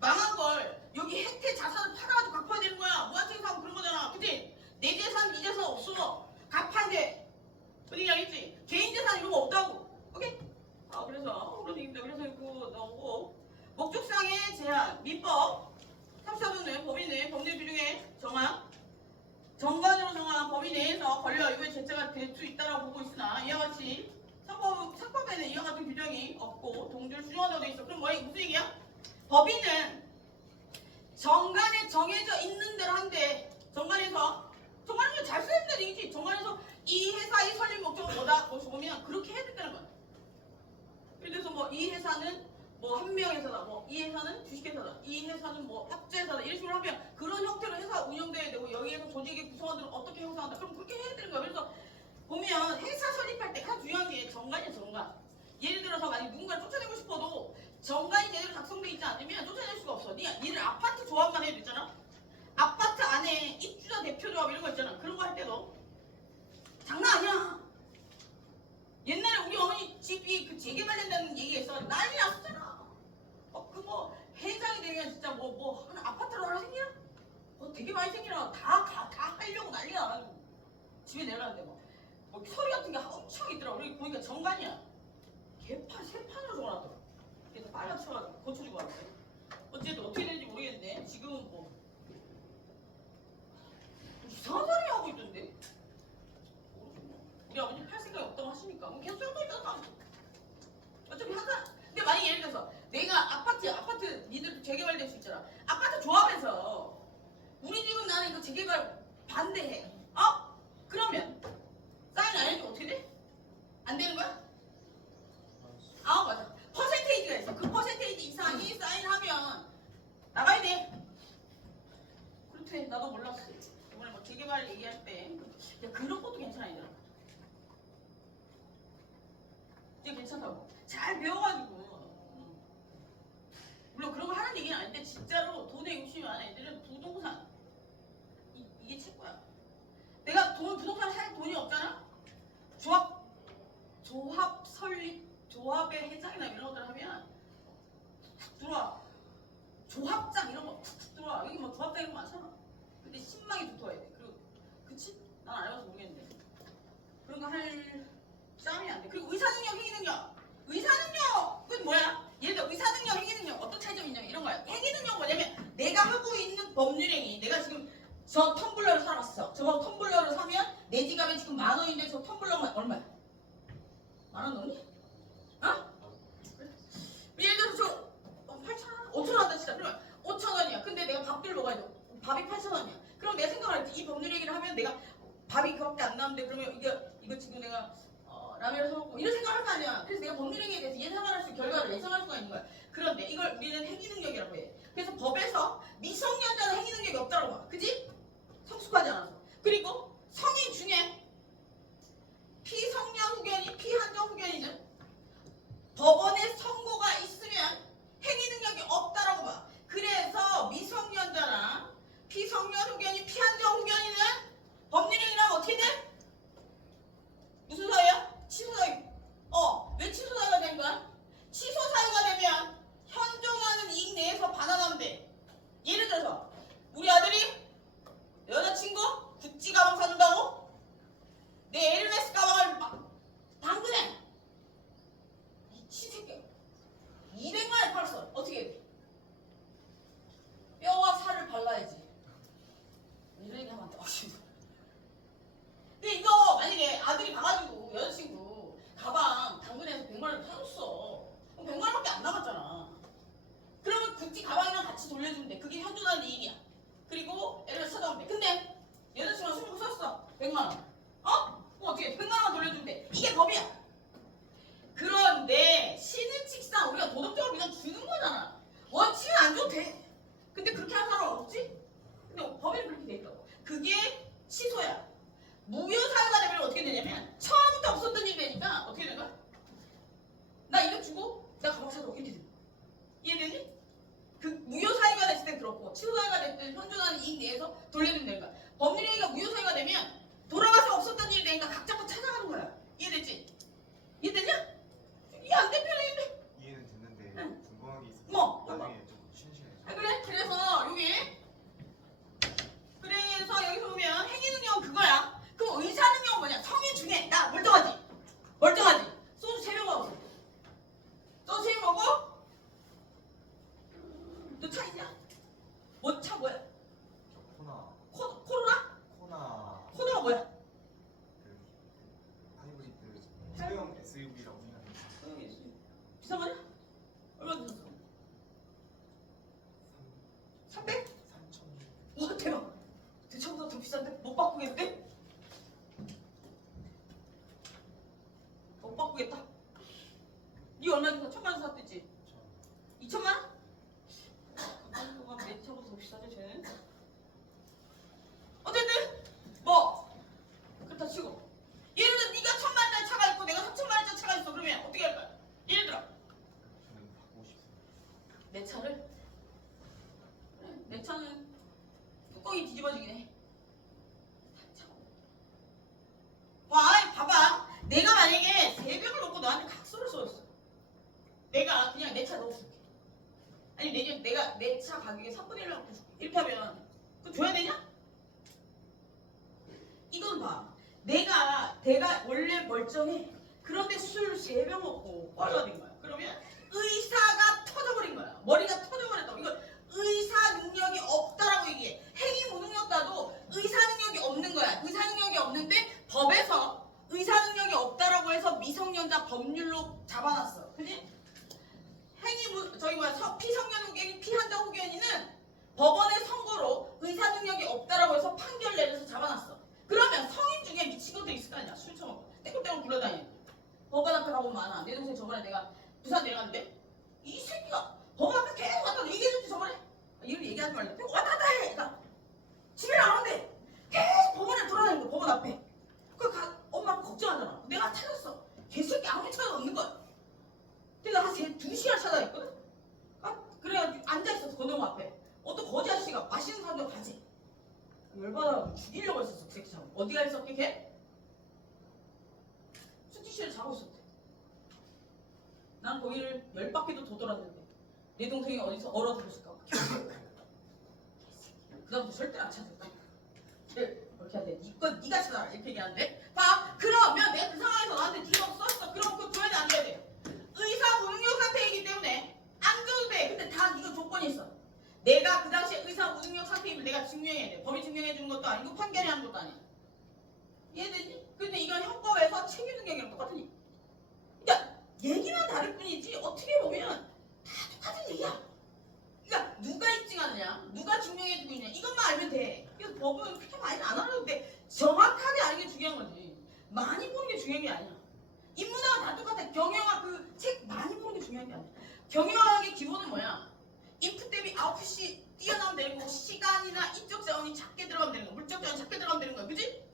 망한 걸 여기 혜태 자산을 팔아가지고 갚아야 되는 거야. 무한책임 사고 그런 거잖아. 그치? 내 재산, 이 재산 없어. 갚아야 돼. 어디 알겠지? 개인 재산 이런 거 없다고. 오케이? 그래서 그런 얘기입니다. 그래서 이거 나오고 목적상의 제한, 민법 34조는 법인의 법률 규정에 정한 정관으로 정한 법인 내에서 권리와 의무의 제재가 될 수 있다고 보고 있으나 이와 같이 상법에는 이와 같은 규정이 없고 동주를 수정한다고 돼 있어. 그럼 무슨 얘기야? 법인은 정관에 정해져 있는 대로 한데 정관에서 잘 써야 된다는 얘기지. 정관에서 이 회사의 설립 목적은 뭐다? 보면 그렇게 해야 된다는 거야. 예를 들어서 뭐 이 회사는 뭐 한명회사다, 뭐 이 회사는 주식회사다, 이 회사는 뭐 합자회사다 이런 식으로 하면 그런 형태로 회사 운영돼야 되고 여기에서 조직의 구성원들은 어떻게 형성한다. 그럼 그렇게 해야 되는 거야. 그래서 보면 회사 설립할 때 가장 중요한 게 정관이야. 정관. 예를 들어서 만약 누군가를 쫓아내고 싶어도 정관이 제대로 작성돼 있지 않으면 쫓아낼 수가 없어. 니를 아파트 조합만 해도 있잖아. 아파트 안에 입주자 대표 조합 이런 거 있잖아. 그런 거 할 때도 장난 아니야. 옛날에 우리 어머니 집이 그 재개발된다는 얘기가 있어. 난리 났었잖아. 그 뭐 회장이 되면 진짜 뭐 하나 아파트로 하나 생기나? 되게 많이 생기나. 다 하려고 난리가 나가지고 집에 내려갔는데 뭐 서류 같은 게 엄청 있더라고. 그러고 보니까 정관이야. 개판 세 판으로 적어놨더라. 그래서 빨리 쳐가지고 고쳐주고 왔어요. 어쨌든 어떻게 되는지 모르겠는데 지금은 뭐 이상한 소리 하고 있던데. 우리 아버님 팔 생각이 없다고 하시니까 뭐 계속 썰고 있잖아. 어차피 항상 근데 만약 예를 들어서 내가 아파트 니들도 재개발될 수 있잖아. 아파트 조합에서 우리 집은 나는 이거 재개발 반대해. 그러면 사인 안 해주면 어떻게 돼? 안 되는 거야? 맞아. 퍼센테이지가 있어. 그 퍼센테이지 이상이 사인하면 나가야 돼. 그렇대. 나도 몰랐어. 이번에 뭐 재개발 얘기할 때 야, 그런 것도 괜찮아 얘들아. 이게 괜찮다고. 잘 배워가지고. 물론 그런 거 하는 얘기는 아닌데 진짜로 돈에 욕심이 많은 애들은 부동산 이게 최고야. 내가 부동산 살 돈이 없잖아. 조합 설립 조합의 회장이나 이런 것들 하면 툭 들어와. 조합장 이런 거 툭툭 들어와. 여기 뭐 조합장 이런 거 많잖아. 근데 신망이 붙어야 돼. 그리고 그치? 난 안 해봐서 모르겠는데 그런 거 할 싸움이 안 돼. 그리고 의사능력, 행위능력은 뭐야? 예를 들어 의사능력, 행위능력 어떤 차이점이 있냐면 이런 거야. 행위능력은 뭐냐면 내가 하고 있는 법률행위. 내가 지금 저 텀블러를 사봤어. 저거 텀블러를 사면 내 지갑에 지금 10,000원인데 저 텀블러가 얼마야? 10,000원 넣니? 예를 들어서 저 8,000원? 5,000원 한다 진짜. 그러면 5,000원이야. 근데 내가 밥을 먹어야 돼. 밥이 8,000원이야. 그럼 내 생각을 할지 이 법률 얘기를 하면 내가 밥이 그밖에 안 나오는데 그러면 이거 지금 내가 라면을 사먹고 이런 생각을 할 거 아니야. 그래서 내가 법률 얘기에 대해서 예상할 수 결과를 예상할 수가 있는 거야. 그런데 이걸 우리는 행위 능력이라고 해. 그래서 법에서 미성년자는 행위 능력이 없다고 봐. 그지? 성숙하지 않아서. 그리고 성인 중에 피성년 후견인, 피한정 후견인은 법원의 선고가 있으면 행위 능력이 없다라고 봐. 그래서 미성년자나 피성년 후견인, 피한정 후견인은 법률행위라면 어떻게 돼? 무슨 사유야? 취소 사유. 왜 취소 사유가 된 거야? 취소 사유가 되면 나 가방 찾아 이렇게 돼. 이해되니? 그 무효 사유가 됐을 땐 그렇고 취소 사유가 됐든 현존하는 이익 내에서 돌려주면 되는 거야. 법률행위가 무효 사유가 되면 돌아가서 없었던 일이 되니까 각자 거 찾아가는 거야. 이해됐지? 이해됐냐? 이해 안 되면 이해는 됐는데 응. 궁금한 게 있어서 뭐? 나중에 좀 쉬는 시간에 아, 그래? 그래서 여기서 보면 행위 능력은 그거야. 그럼 의사 능력은 뭐냐? 성인 중에 나 멀쩡하지? 멀쩡하지? 소주 3병 먹었어. 소주 3병 먹어? 너 차 있냐? 뭐 차 뭐야? 저 코나 코로나? 코너가 뭐야? 그 하이브리드 소형 SUV라고 생각해요. 비싼 거냐? 얼마 들었어? 300? 3,000. 와 대박! 내 차보다 더 비싼데? 못 바꾸겠대? 못 바꾸겠다. 니 얼마 주고 1,000만 원 샀댔지? 2천만 원? 그거가 내 차보다 더 비싸지 쟤는? 어쨌든 뭐 그렇다 치고 예를 들어 네가 1,000만 원짜리 차가 있고 내가 3,000만 원짜리 차가 있어. 그러면 어떻게 할 거야? 예를 들어 저는 바꾸고 싶습니다. 내 차를 그래, 내 차는 뚜껑이 뒤집어지긴 해. 와, 봐봐. 내가 만약에 3병을 먹고 너한테 각서를 써줬어. 내가 그냥 내 차 넣어줄게. 아니 내년 내가 내 차 가격에 3분의 1을 갖고 줄게. 이렇게 하면 그거 줘야 되냐? 이건 봐. 내가 원래 멀쩡해. 그런데 술 3병 먹고 화가 된 거야. 그러면 의사가 터져버린 거야. 머리가 터져버렸다고. 이건 의사 능력이 없다라고 얘기해. 행위 무능력자도 의사 능력이 없는 거야. 의사 능력이 없는데 법에서 의사 능력이 없다라고 해서 미성년자 법률로 잡아놨어. 그지? 피성년 후견인, 피한자 후견인은 법원의 선고로 의사 능력이 없다라고 해서 판결 내려서 잡아놨어. 그러면 성인 중에 미친 것도 있을 거 아니야. 술 처먹고 떼굴떼굴 굴러다니는. 법원 앞에 가보면 많아. 내 동생 저번에 내가 부산 내려갔는데 이 새끼가 법원 앞에 계속 왔다 얘기해줬지 저번에. 이런 얘기하지 말래. 왔다 갔다 해. 그러니까 집에 안 온대. 계속 법원에 돌아다니는 거 법원 앞에. 엄마가 걱정하잖아. 내가 찾았어. 개새끼 아무리 찾아도 없는 거야. 내가 한 2시간 찾아냈거든. 그래가지고 앉아있었어. 건너무 앞에. 어떤 거지 아저씨가 마시는 사람들 가지. 열받아 죽이려고 했었어. 그 새끼 참. 어디가 있었게 걔? 수티실에 자고 있었대. 난 거기를 10바퀴도 더 돌았는데 내 동생이 어디서 얼어 죽었을까 봐. 그다음부터 절대 안 찾았다. 이렇게 하는데 네가 찾아라 이렇게 얘기하는데 봐. 그러면 내가 그 상황에서 나한테 네가 썼어. 그럼 그거 줘야 돼 안 줘야 돼? 의사 무능력 상태이기 때문에 안 줘도 돼. 근데 다 이거 조건이 있어. 내가 그 당시에 의사 무능력 상태임을 내가 증명해야 돼. 법이 증명해 주는 것도 아니고 판결이 하는 것도 아니야. 이해되니? 근데 이건 형법에서 책임 능력이랑 똑같으니. 그러니까 얘기만 다를 뿐이지 어떻게 보면 다 똑같은 얘기야. 그러니까 누가 입증하느냐, 누가 증명해주고 있냐 이것만 알면 돼. 그래서 법은 그렇게 많이 안 알아도 돼. 정확하게 아는 게 중요한 거지. 많이 보는 게 중요한 게 아니야. 인문학은 다 똑같아. 경영학 그 책 많이 보는 게 중요한 게 아니야. 경영학의 기본은 뭐야? 인풋 대비 아웃풋이 뛰어나면 되는 거고 시간이나 인적 자원이 작게 들어가면 되는 거야. 물적 자원이 작게 들어가면 되는 거야. 그지?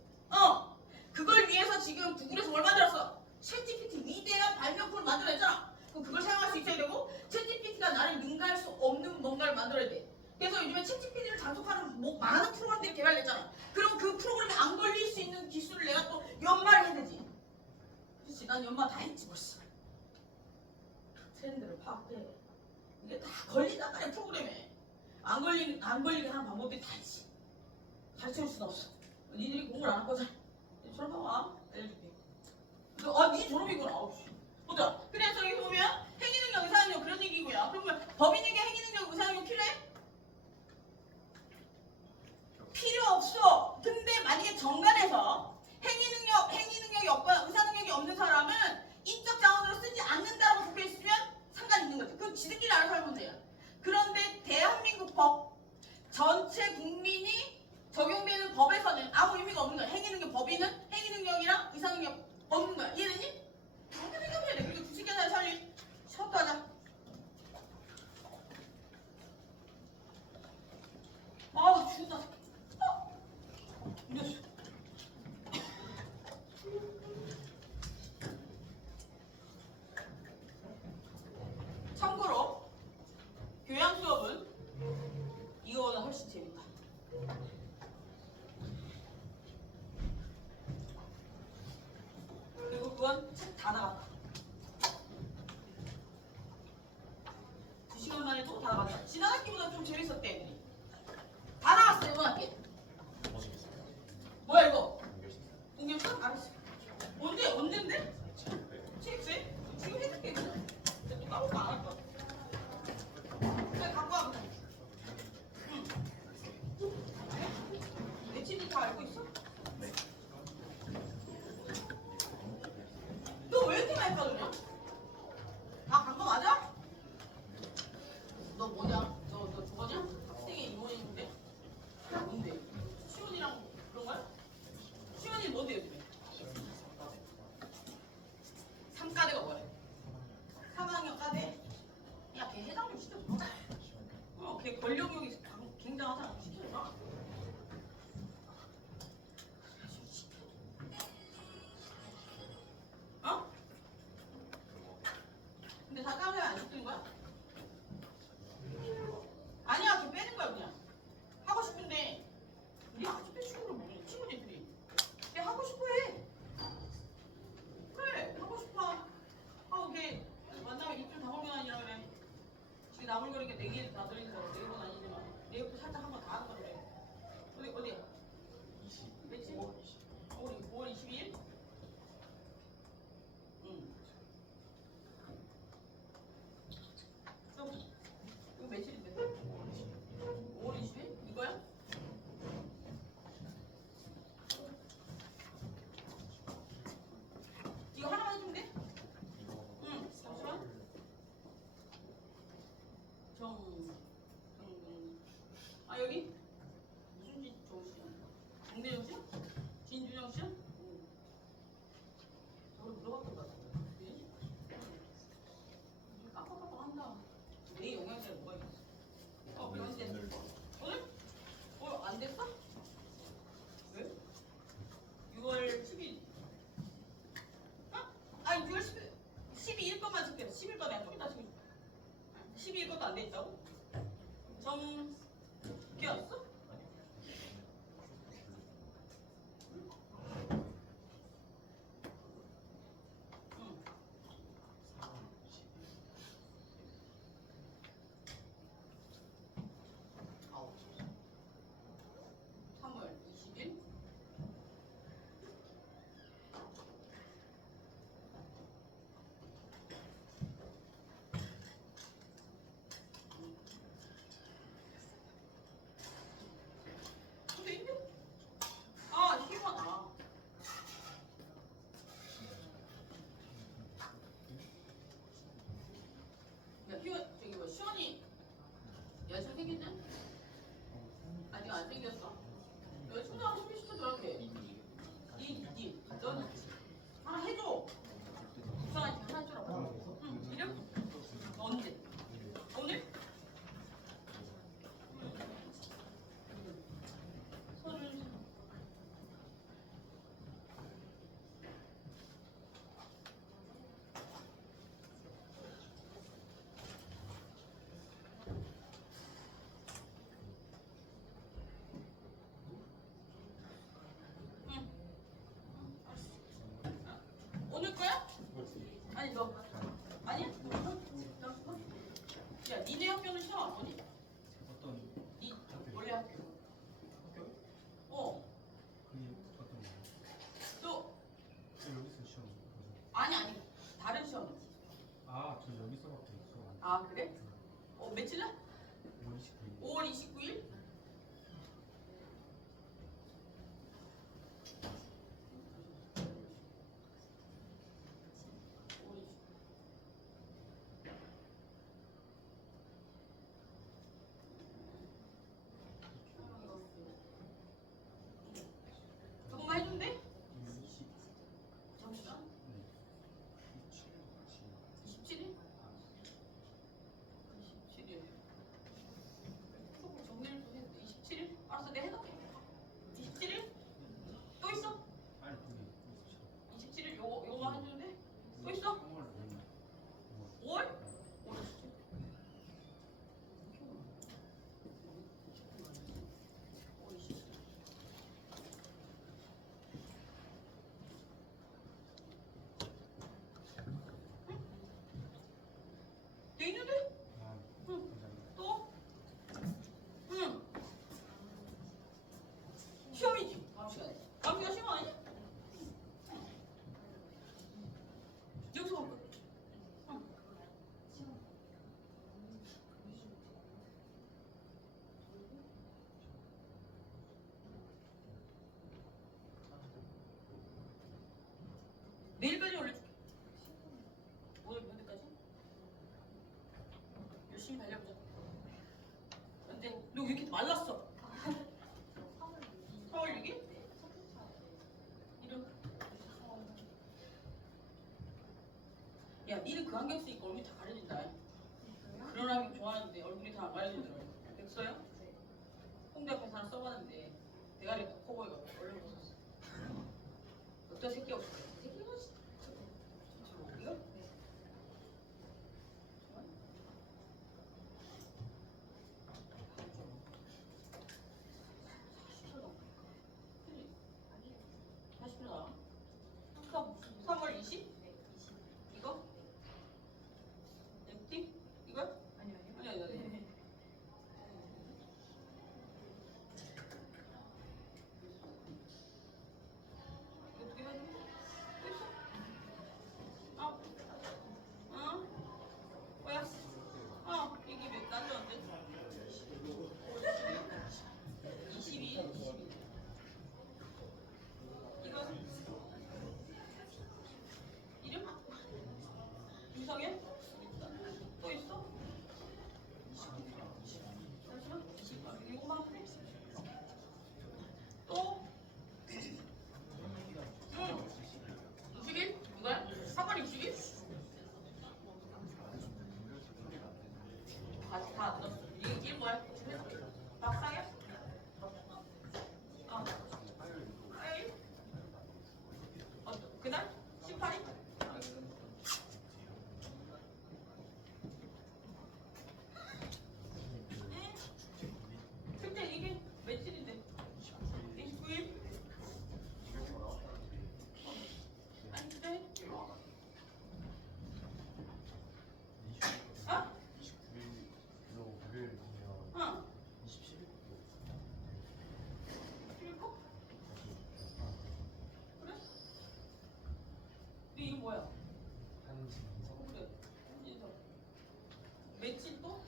그걸 위해서 지금 구글에서 뭘 만들었어? 챗GPT 위대한 발명품을 만들어냈잖아. 그럼 그걸 사용할 수 있어야 되고 챗GPT가 나를 능가할 수 없는 뭔가를 만들어야 돼. 그래서 요즘에 챗GPT를 단속하는 많은 프로그램들이 개발됐잖아. 그럼 그 프로그램에 안 걸릴 수 있는 기술을 내가 또 연마를 해야 되지. 그렇지. 난 연마 다 했지 벌써. 트렌드를 파악해. 이게 다 걸린단 말이야 프로그램에. 안 걸리게 하는 방법들이 다 있지. 가르쳐줄 수는 없어. 니들이 공부를 안 할 거잖아. 졸업하고 알려줄게. 니 졸업이구나. 보자. 그래서 여기 보면 행위능력, 의사능력 그런 얘기고요. 그러면 법인에게 행위능력, 의사능력 필요해? 필요 없어. 근데 만약에 정관에서 행위능력이 없거나 의사능력이 없는 사람은 인적 자원으로 쓰지 않는다라고 적혀있으면 상관이 있는 거지. 그럼 지들끼리 알아서 하면 돼요. 그런데 대한민국 법 전체 국민이 적용되는 법에서는 아무 의미가 없는 거야. 행위능력 법인은 행위능력이랑 의사능력 없는 거야. 이해되니? 그렇게 생각해야 돼. 그리고 주식 계산 살리 쉬었다 하자. 죽었다. 이랬어. 치고 다 나갔다. 지난 학기보다 좀 재밌었대 애들이. 다 나갔어 이번 학기. 뭐야 이거? 공개했어? 알았어. 언젠데? 체육회? 지금 해줄게 그냥. 근데 또 까먹고 안 할 거야. 그래 갖고 와 그냥. 응. 내 친구 다 알고 있어? 너 왜 이렇게 많이 까주냐? 다 간 거 맞아? 너 뭐냐? 너 저거냐? 학생의 이모님인데? 뭔데? 시원이랑 그런 거야? 시원이 뭔데 요즘에? 삼가대가 뭐야? 3학년 까대? 야, 걔 해당 좀 시켜줘. 걔 권력욕이 굉장하잖아. 시켜줘. 어? 근데 다 까면 안 시키는 거야? 아니야, 걔 빼는 거야 그냥. 하고 싶은데 우리 아직도 친구를 모르는 친구들이 걔 하고 싶어 해. 그래, 하고 싶어. 하고 걔 만나면 입 좀 다물고 다니라 그래. 지금 나물거리니까 네 개 다 들리는 거, 네 번 아니지만 내 옆에 살짝 한 번 다 하는 거 그래. 어디야? 20. 며칠? 5월 20. 5월 22일? 응. 또 이거 며칠인데? 5월 20일? 이거야? 이거 하나만 해주면 돼? 응. 잠시만. 여기? 무슨 정씨야? 정대정 씨야? 진준영 씨야? 응. 저를 물어봤던 것 같은데. 그지? 깜빡깜빡한다. 내 영양제에 뭐가 있어? 그런데 오늘? 안 됐어? 왜? 6월 10일. 어? 아니 6월 10일. 12일 것만 찍혀. 10일 거 내가 좀 이따 찍어. 12일 것도 안 돼 있다고? 끼웠어? 응. 3월 20일. 근데 이게 희원아. 야, 희원 저기 뭐 시원이 여자친구 생겼냐? 아직 안 생겼어? 여자친구랑 소개시켜 저렇게. 넌 하나 해줘. 부산한테 하나 해주라고. 응, 이름? 언제? 오늘? 서른. 응. 오늘 거야? 아니 너 아니야? 야 니네 학교는 시험 안 보니? 어떤 니 원래 학교. 학교? 어. 그게 어떤 거? 또 여기서 시험 보죠. 아니 다른 시험. 아, 저 여기서밖에 수업 안 아 그래? 며칠 날? 5월 29일. 5월 29일? 조금만 해준대? 20. 잠시만. 네. 27일? 27일. 조금 정리를 좀 해. 27일? 알았어, 내가 해놓을게. 27일? 또 있어? 아니, 거기 27일 요거만 해주는데? 또 있어? 3월 5일. 5월? 5월 27일. 돼 있는데? 아, 응. 감사합니다. 열심히 달려보자. 근데 너 왜 이렇게 말랐어? 4월 6일? 이름? 야, 니는 그 안경 쓰니까 얼굴이 다 가려진다. 그런 안경 좋아하는데 얼굴이 다 안 가려지더라고. 됐어요? 홍대 앞에서 하나 써봤는데 대가리가 더 커 보여가지고 얼른 벗었어. 어떤 새끼 없어? 새끼가 진짜. 이거? 다시 나와. 3월 20? 이거? 엠티? 이거? 아니. 이거 두 개만 또 있어? 뭐야? 이게 몇 단위인데? 22. 이거? 이름? 유성현? 또 있어? 잠시만. 20. 이거만 그래? 또? 응. 60일? 누가야? 3월 60일? 다 넣었어. 이게 뭐야? 박상현? 화요일? 그날? 18일? 근데 이게 며칠인데? 29일? 아니 근데 29일로 목요일 보면 어 27일부터 7일? 그래? 네 이거 뭐야? 한진서 그래 한진서 며칠 또?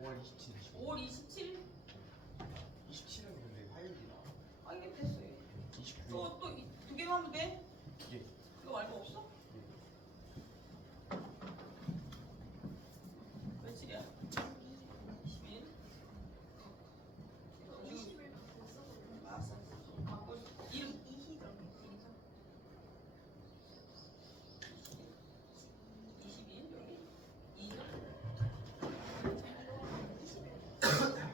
5월 27일 5월 27일? 27일은 근데 화요일이라 이게 됐어 얘. 29일 또 두 개만 하면 돼? 예. 이거 말고 없어? 며칠이야? 20일? 알았어. 갖고 있어. 이름 이희정. 20일 여기? 이희정?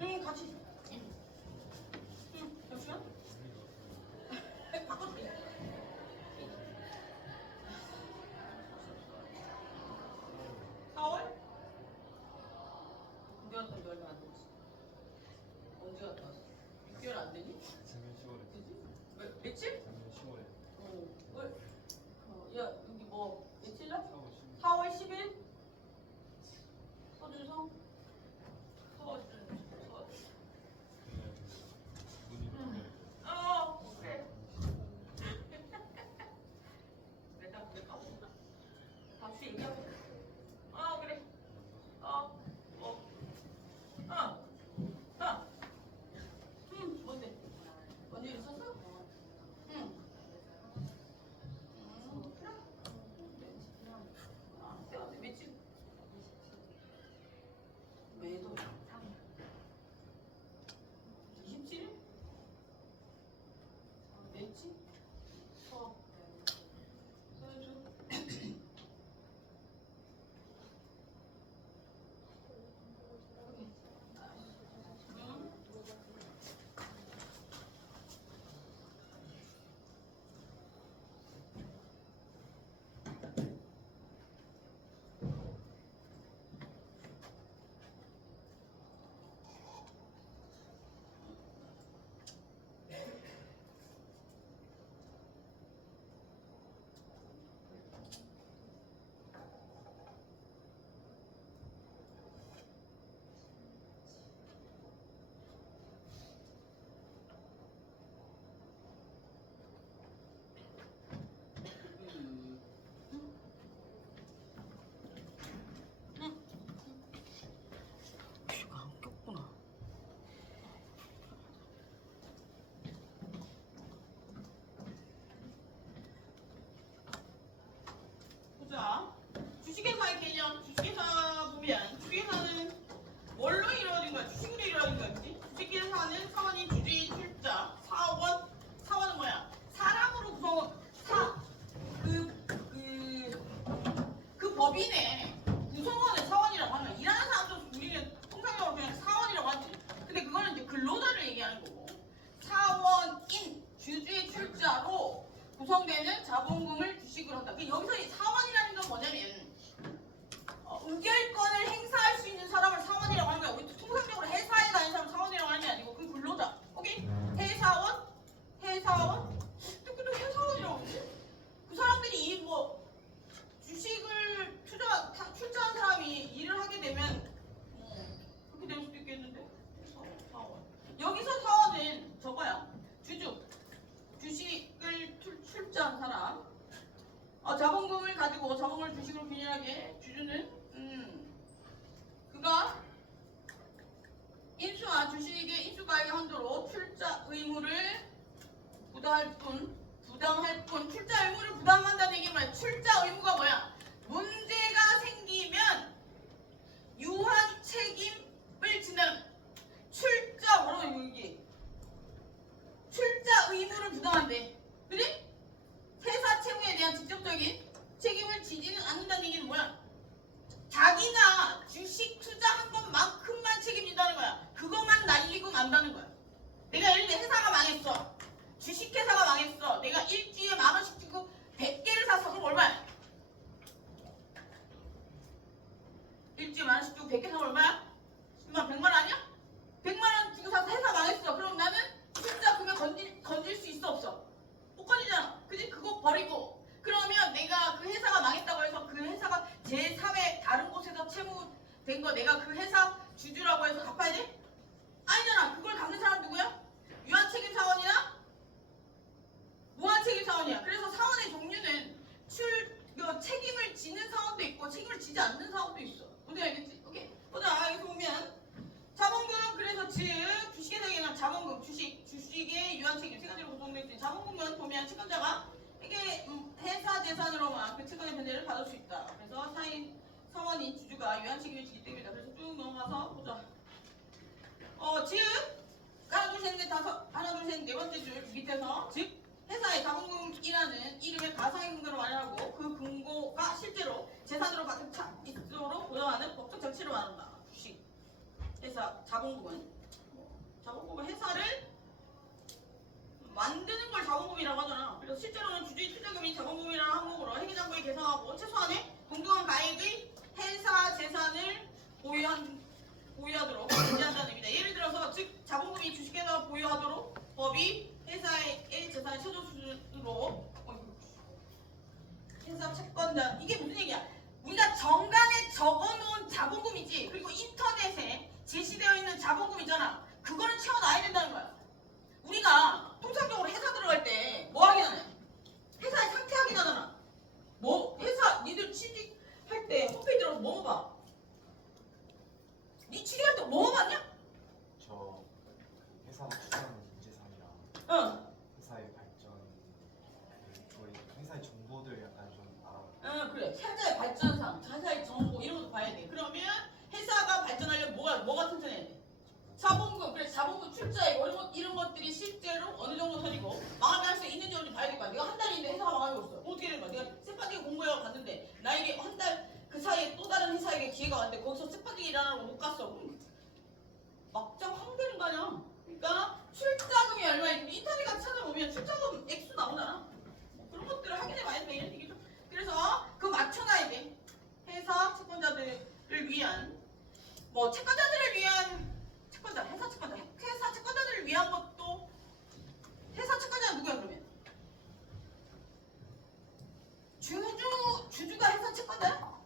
응 같이. 응 잠시만. 바꿔줄게. 4월? 군대 갔다 온지 얼마 안 됐지? 언제 갔다 왔어? 6개월 안 되니? 작년 10월에 그지? 며칠? 작년 10월에 야 여기 뭐 며칠 날? 4월 10일 4월 10일? 서준성? 서준 문이 그래. 내가 그래 다시 얘기하고. 그래. 뭔데? 언제 일 있었어? 응. 그래. 며칠? 회사가 주식의 인수가액 한도로 출자 의무를 부담할 뿐 출자 의무를 부담한다는 얘기 뭐야? 출자 의무가 뭐야? 문제가 생기면 유한 책임을 진다는 출자 뭐라고 이게 출자 의무를 부담한대. 그래? 회사 채무에 대한 직접적인 책임을 지지는 않는다는 얘기는 뭐야? 자기가 주식 투자한 것만큼만 책임진다는 거야. 그것만 날리고 만다는 거야. 내가 예를 들어 회사가 망했어. 주식회사가 망했어. 내가 일주일에 10,000원씩 주고 100개를 샀어. 그럼 얼마야? 일주일에 10,000원씩 주고 100개 사면 얼마야? 100만 원 아니야? 100만 원 주고 사서 회사 망했어. 그럼 나는 진짜 그거 건질 수 있어 없어? 못 건지잖아. 그지? 그거 버리고 그러면 내가 그 회사가 망했다고 해서 그 회사가 제3의 다른 곳에서 채무된 거 내가 그 회사 주주라고 해서 갚아야 돼? 아니잖아. 그걸 갚는 사람 누구야? 유한책임 사원이나 무한책임 사원이야. 그래서 사원의 종류는 책임을 지는 사원도 있고 책임을 지지 않는 사원도 있어. 뭔지 알겠지? 오케이. 보자. 여기서 보면 자본금 그래서 즉 주식회사에는 자본금 주식의 유한책임 세 가지로 구성되어 있지. 자본금은 보면 채권자가 이게 회사 재산으로만 그 채권의 변제를 받을 수 있다. 그래서 사원인 주주가 유한책임을 지기 때문이다. 그래서 쭉 넘어가서 보자. 즉 하나 둘 셋 넷 다섯 하나 둘 셋 네 번째 줄 밑에서 즉 회사의 자본금이라는 이름의 가상의 근거를 말하고 그 근거가 실제로 재산으로 가득 차 있도록 보장하는 법적 장치를 말한다. 주식 회사 자본금은 회사를 만드는 걸 자본금이라고 하잖아. 그래서 실제로는 주주의 투자금이 자본금이라는 항목으로 회계장부에 계산하고 최소한의 동등한 가액의 회사 재산을 보유하도록 지지한다는 의미다. 예를 들어서 즉 자본금이 주식회사가 보유하도록 법이 회사의 재산의 최저 수준으로 회사 채권자 이게 무슨 얘기야? 우리가 정관에 적어놓은 자본금이지. 그리고 인터넷에 제시되어 있는 자본금이잖아. 그거는 채워놔야 된다는 거야. 우리가 통상적으로 회사 들어갈 때 뭐 하게 하냐? 회사의 상태 확인하잖아. 회사 니들 취직할 때 홈페이지 들어가서 뭐 봐? 니 취직할 때 뭐 봤냐? 저 회사가 추구하는 인재상이랑 응. 회사의 발전 저희 회사의 정보들 약간 좀 알아. 그래. 회사의 발전상, 회사의 정보 이런 것도 봐야 돼. 그러면 회사가 발전하려면 뭐가 튼튼해야 돼? 자본금, 그래 자본금 출자액 이런 것들이 실제로 어느 정도 선이고 망할 가능성이 있는지 없는지 봐야 될 거야. 내가 한 달이 있는데 회사가 망하고 있어. 어떻게 되는 거야? 내가 쇠빠지게 공부해서 갔는데 나에게 한 달 그 사이에 또 다른 회사에게 기회가 왔는데 거기서 쇠빠지게 일하느라고 못 갔어. 막장 황되는 거 아니야? 그러니까 출자금이 얼마인지 인터넷 같이 찾아보면 출자금 액수 나오잖아. 그런 것들을 확인해 봐야 돼. 이런 얘기죠. 그래서 그거 맞춰놔야 돼. 회사 채권자들을 위한 채권자들을 위한 회사 채권자들을 위한 것도 회사 채권자는 누구야 그러면? 주주가 회사 채권자야?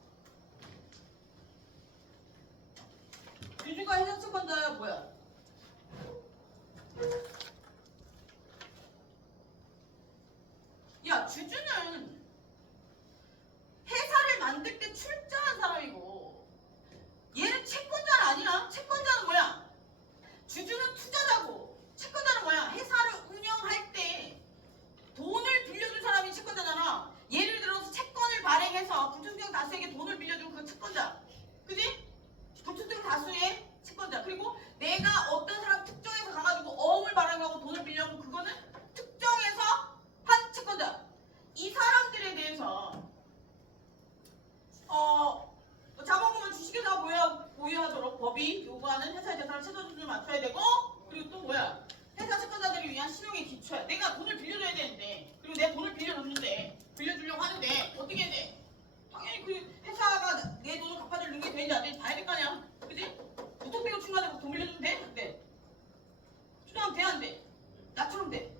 주주가 회사 채권자야 뭐야? 야 주주는 회사를 만들 때 출자한 사람이고 얘는 채권자는 아니야. 채권자는 뭐야? 주주는 투자자고 채권자는 뭐야? 회사를 운영할 때 돈을 빌려준 사람이 채권자잖아. 예를 들어서 채권을 발행해서 불특정 다수에게 돈을 빌려준 그 채권자. 그지? 불특정 다수의 채권자. 그리고 내가 어떤 사람 특정해서 가가지고 어음을 발행하고 돈을 빌려고 그거는 특정해서 한 채권자. 이 사람들에 대해서 자본금은 주식회사가 보유하도록 법이 요구하는 회사의 재산을 최저 수준을 맞춰야 되고 그리고 또 뭐야? 회사 채권자들을 위한 신용의 기초야. 내가 돈을 빌려줘야 되는데 그리고 내가 돈을 빌려주려고 하는데 어떻게 해야 돼? 당연히 그 회사가 내 돈을 갚아줄 능력이 되는지 안 되는지 봐야 될 거 아니야. 그지? 무턱대고 충분하게 돈 빌려주면 돼? 안 돼? 투자하면 돼? 안 돼? 나처럼 돼?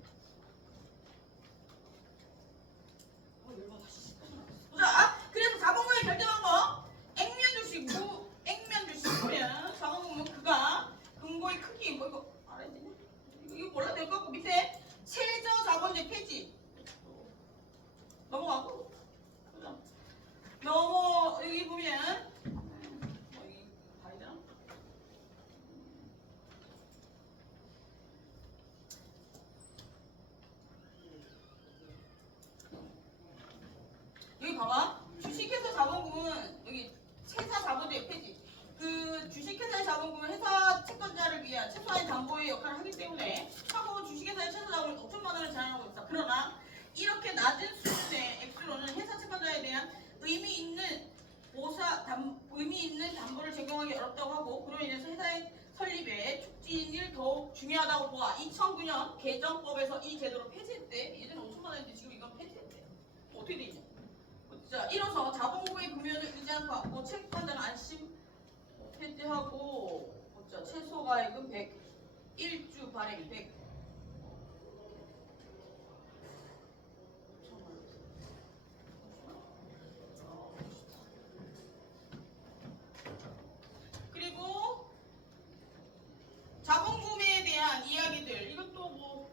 보자. 그래서 자본금이 결정한 거 액면주식, 무액면주식 보면 자본금은 그가 근거의 크기 이거 알아야 되냐? 이거 몰라도 될 것 같고 밑에 최저 자본제 폐지 넘어가고 여기 보면 여기 봐봐. 주식회사 자본금은 여기 회사 자본주의 폐지. 그 주식회사의 자본금은 회사 채권자를 위한 최소한의 담보의 역할을 하기 때문에 하고 주식회사의 최소 자본을 5천만 원을 제한하고 있어. 그러나 이렇게 낮은 수준의 액수로는 회사 채권자에 대한 의미 있는 담보를 제공하기 어렵다고 하고 그로 인해서 회사의 설립에 촉진이 더욱 중요하다고 보아 2009년 개정법에서 이 제도를 폐지했대. 예전에 5천만 원인데 지금 이건 폐지했대. 어떻게 돼 있냐? 자, 이로써 자본금의 금연을 의지하는 것 같고 채권자는 안심 폐지하고 자, 최소 가액은 100, 1주 발행 100. 그리고 자본금에 대한 이야기들 이것도 뭐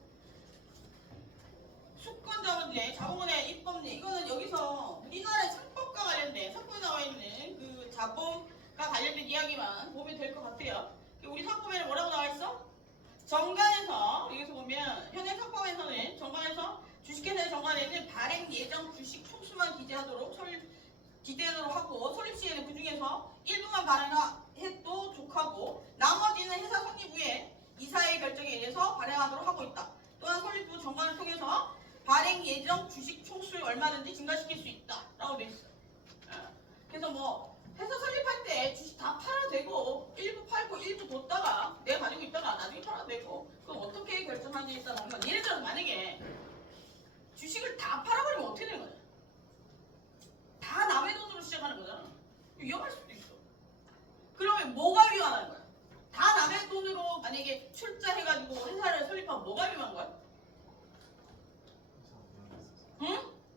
수권자문제, 자본의 입법례 이거는 여기서 우리나라의 상법과 관련된 상법에 나와 있는 그 자본과 관련된 이야기만 보면 될 것 같아요. 우리 상법에는 뭐라고 나와 있어? 정관에서 여기서 보면 현행 상법에서는 정관에서 주식회사의 정관에는 발행 예정 주식 총수만 기재하도록 하고 설립 시에는 그 중에서 일부만 발행해도 족하고 나머지는 회사 설립 후에 이사의 결정에 의해서 발행하도록 하고 있다. 또한 설립 후 정관을 통해서 발행 예정 주식 총수를 얼마든지 증가시킬 수 있다 라고 돼 있어요. 그래서 뭐 회사 설립할 때 주식 다 팔아도 되고 일부 팔고 일부 뒀다가 내가 가지고 있다가 나중에 팔아도 되고 그럼 어떻게 결정하느냐에 따라 다른 거야. 예를 들어서 만약에 주식을 다 팔아버리면 어떻게 되는 거야? 다 남의 돈으로 시작하는 거잖아. 위험할 수도 있어. 그러면 뭐가 위험하다는 거야? 다 남의 돈으로 만약에 출자해가지고 회사를 설립하면 뭐가 위험한 거야? 응?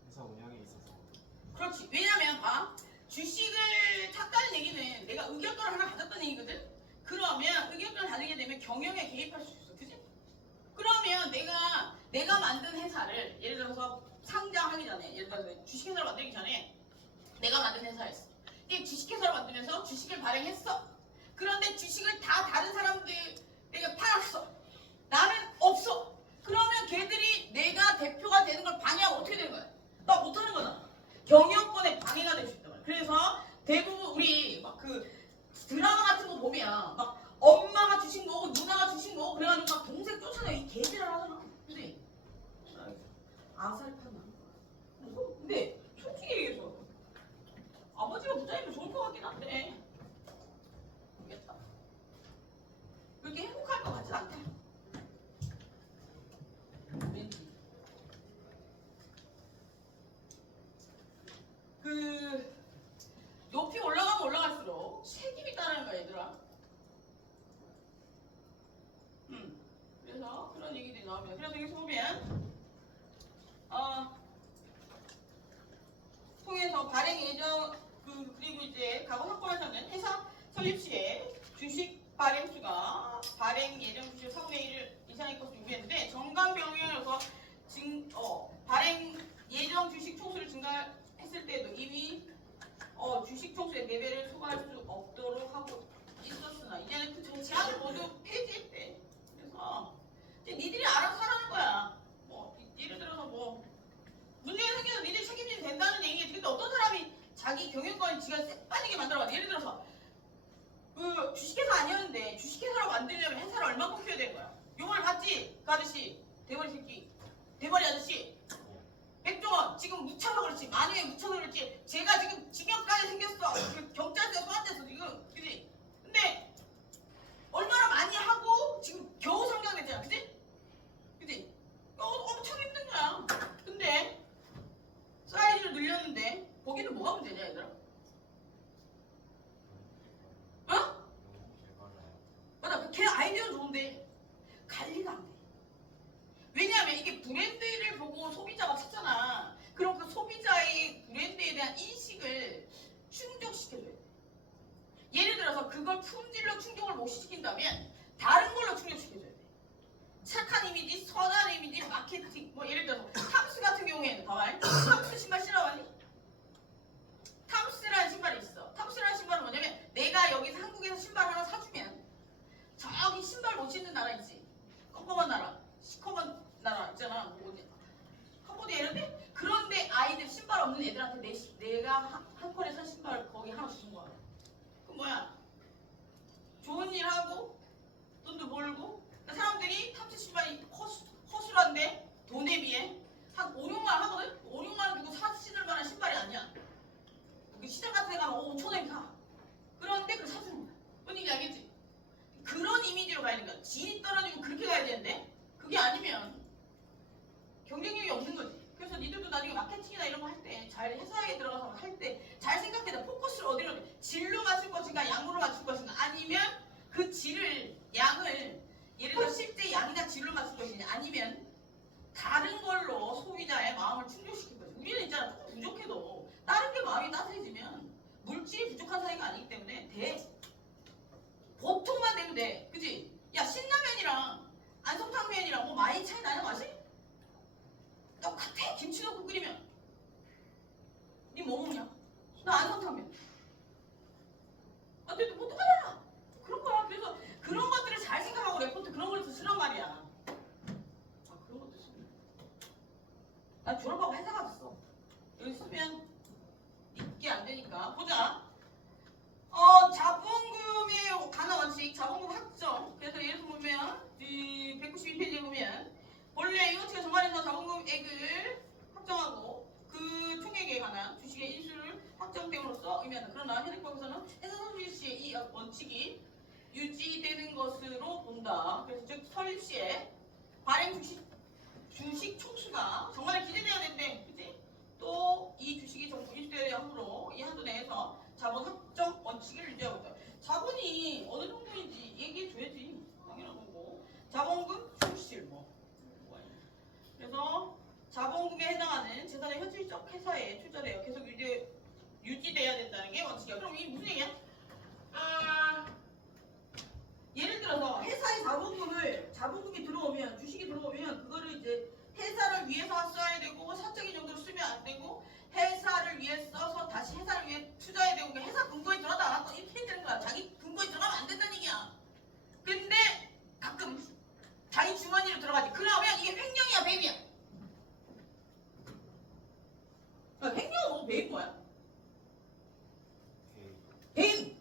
회사 운영에 있어서. 그렇지. 왜냐면 봐. 주식을 샀다는 얘기는 내가 의견권을 하나 가졌다는 얘기거든. 그러면 의견권을 가지게 되면 경영에 개입할 수 있어. 그지? 그러면 내가 만든 회사를 예를 들어서 상장하기 전에 예를 들어서 주식회사를 만들기 전에 내가 만든 회사였어. 근데 주식회사를 만들면서 주식을 발행했어. 그런데 주식을 다 다른 사람들 내가 팔았어. 나는 없어. 그러면 걔들이 내가 대표가 되는 걸 방해하면 어떻게 되는 거야? 나 못하는 거잖아. 경영권에 방해가 될 수 있단 말이야. 그래서 대부분 우리 막 그 드라마 같은 거 보면 막 엄마가 주신 거고 누나가 주신 거고 그래가지고 막 동생 쫓아내 이 개지랄 하잖아. 그지? 아살판 나는 거야. 근데 솔직히 얘기해서 아버지가 부자이면 좋을 것 같긴 한데 모르겠다. 그렇게 행복할 것 같진 않대. 왠지. 그 높이 올라가면 올라갈수록 책임이 따르는 거야 얘들아. 그래서 그런 얘기들이 나오면 그래서 여기서 보면 통해서 발행 예정 그리고 이제 과거 상법에서는 회사 설립 시에 주식 발행 수가 발행 예정 주식 4분의 1을 이상일 것을 요구했는데 정관 변경에서 발행 예정 주식 총수를 증가했을 때도 이미 주식 총수의 4배를 초과할 수 없도록 하고 있었으나 이제는 그 제한을 모두 폐지했대. 그래서 이제 니들이 알아서 하라는 거야. 뭐 예를 들어서 뭐 문제가 생겨서 니들이 책임지면 된다는 얘기겠지. 근데 어떤 사람이 자기 경영권을 지가 쎄 빠지게 만들어봐. 예를 들어서 그 주식회사 아니었는데 주식회사로 만들려면 회사를 얼마큼 키워야 되는 거야? 요번에 봤지? 그 아저씨 대머리 새끼 대머리 아저씨 백종원 지금 묻혀서 그렇지 만약에 묻혀서 그렇지 제가 지금 징역까지 생겼어. 경찰서에 소환됐어 지금. 그지? 근데 얼마나 많이 하고 지금 겨우 상장됐잖아. 그지? 그지? 엄청 힘든 거야. 근데 사이즈를 늘렸는데 거기는 뭐가 문제냐 얘들아? 어? 맞아. 걔 아이디어는 좋은데 관리가 안 돼. 왜냐하면 이게 브랜드를 보고 소비자가 찾잖아. 그럼 그 소비자의 브랜드에 대한 인식을 충족시켜줘야 돼. 예를 들어서 그걸 품질로 충족을 못 시킨다면 다른 걸로 충족시켜줘야 돼. 착한 이미지, 선한 이미지, 마케팅. 뭐 예를 들어서 탐스 같은 경우에는 봐봐. 탐스 신발 신어봤니? 탐스라는 신발이 있어. 탐스라는 신발은 뭐냐면 내가 여기서 한국에서 신발 하나 사주면 저기 신발 못 신는 나라 있지. 껌껌한 나라, 시커먼 나라 있잖아. 뭐 어디? 캄보디아 이런데? 그런데 아이들 신발 없는 애들한테 내 정관에서 자본금액을 확정하고 그 총액에 관한 주식의 인수를 확정됨으로써 의미한다. 그러나 현행법에서는 회사 설립 시에 이 원칙이 유지되는 것으로 본다. 그래서 즉 설립 시에 발행 주식 총수가 정관에 기재되어야 된대. 그치? 또 이 주식이 전부 인수되어야 하므로 이 한도 내에서 자본 확정 원칙을 유지하고 있다. 자본이 어느 정도인지 얘기해줘야지. 당연한 거고. 자본금 출실 그래서 자본금에 해당하는 재산의 현실적 회사에 투자되어 계속 유지돼야 된다는 게 원칙이야. 그럼 이게 무슨 얘기야? 예를 들어서 회사의 자본금이 들어오면 주식이 들어오면 그거를 이제 회사를 위해서 써야 되고 사적인 용도로 쓰면 안 되고 회사를 위해 써서 다시 회사를 위해 투자해야 되고 그러니까 회사 금고에 들어가도 안 하고 이렇게 되는 거야. 자기 금고에 들어가면 안 된다는 얘기야. 근데 가끔 자기 주머니로 들어가지. 그러면 이게 횡령이야, 배임이야? 횡령은 배임 뭐야? 배임.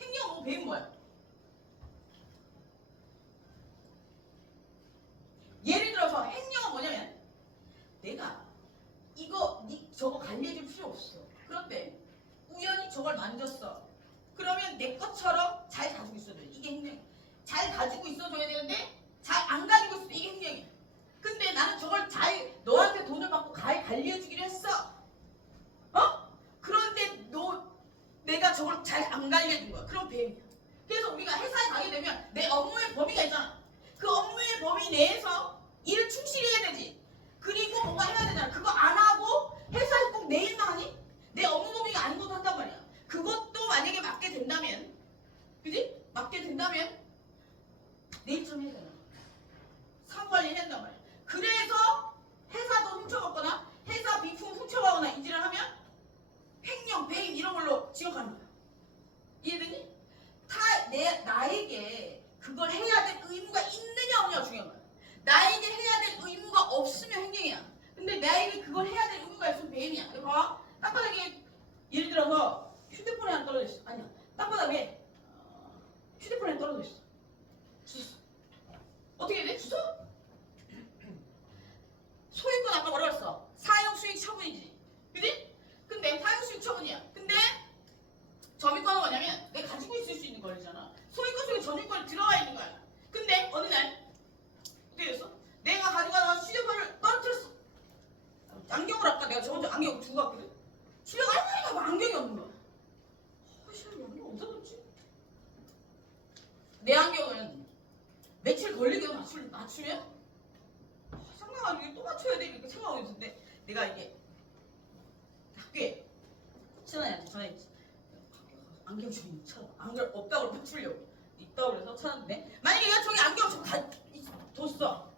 횡령은 배임 뭐야? 예를 들어서 횡령은 뭐냐면 내가 이거 저거 관리해줄 필요 없어. 그런데 우연히 저걸 만졌어. 그러면 내 것처럼 잘 가지고 있어야 돼. 이게 횡령이야. 잘 가지고 있어줘야 되는데 잘 안 가지고 있어. 이게 횡령이야. 근데 나는 저걸 너한테 돈을 받고 잘 관리해주기로 했어. 그런데 내가 저걸 잘 안 관리해준 거야. 그럼 배임이야. 그래서 우리가 회사에 가게 되면 내 업무의 범위가 있잖아. 그 업무의 범위 내에서 일을 충실해야 되지. 그리고 뭔가 해야 되잖아. 그거 안 하고 회사에서 꼭 내 일만 하니? 내 업무 범위가 아닌 것도 한단 말이야. 그것도 만약에 맡게 된다면, 그지? 맡게 된다면 내 일 좀 해야 되나? 사무 관리를 해야 된단 말이야. 그래서 회사도 훔쳐먹거나 회사 비품 훔쳐가거나 인지를 하면 횡령, 배임 이런 걸로 지역하는 거야. 이해되니? 나에게 그걸 해야 될 의무가 있느냐 없느냐가 중요한 거야. 나에게 해야 될 의무가 없으면 횡령이야. 근데 나에게 그걸 해야 될 의무가 있으면 배임이야. 이거 봐. 땅바닥에 예를 들어서 휴대폰이 하나 떨어져 있어. 아니야. 땅바닥에 휴대폰이 하나 떨어져 있어. 주웠어. 어떻게 해야 돼? 주워? 소유권 아까 뭐라고 했어? 사용 수익 처분이지. 그지? 근데 사용 수익 처분이야. 근데 점유권은 뭐냐면 내가 가지고 있을 수 있는 권리잖아. 소유권 속에 점유권이 들어가 있는 거야. 근데 어느 날 어떻게 됐어? 내가 가져가다가 휴대폰을 떨어뜨렸어. 안경을 아까 내가 저 혼자 안경 두고 갔거든? 집에 갈머니 가면 안경이 없는 거야. 씨, 안경 어디다 뒀지? 내 안경은 며칠 걸리게 맞추면 생각하고 또 맞춰야 돼 이렇게 생각하고 있었는데 내가 이게 학교에 친언니한테 전화했지. 안경 좀 찾아. 안경 없다고 맞추려고. 있다고 그래서 찾았는데 만약에 내가 저기 안경 좀 뒀어.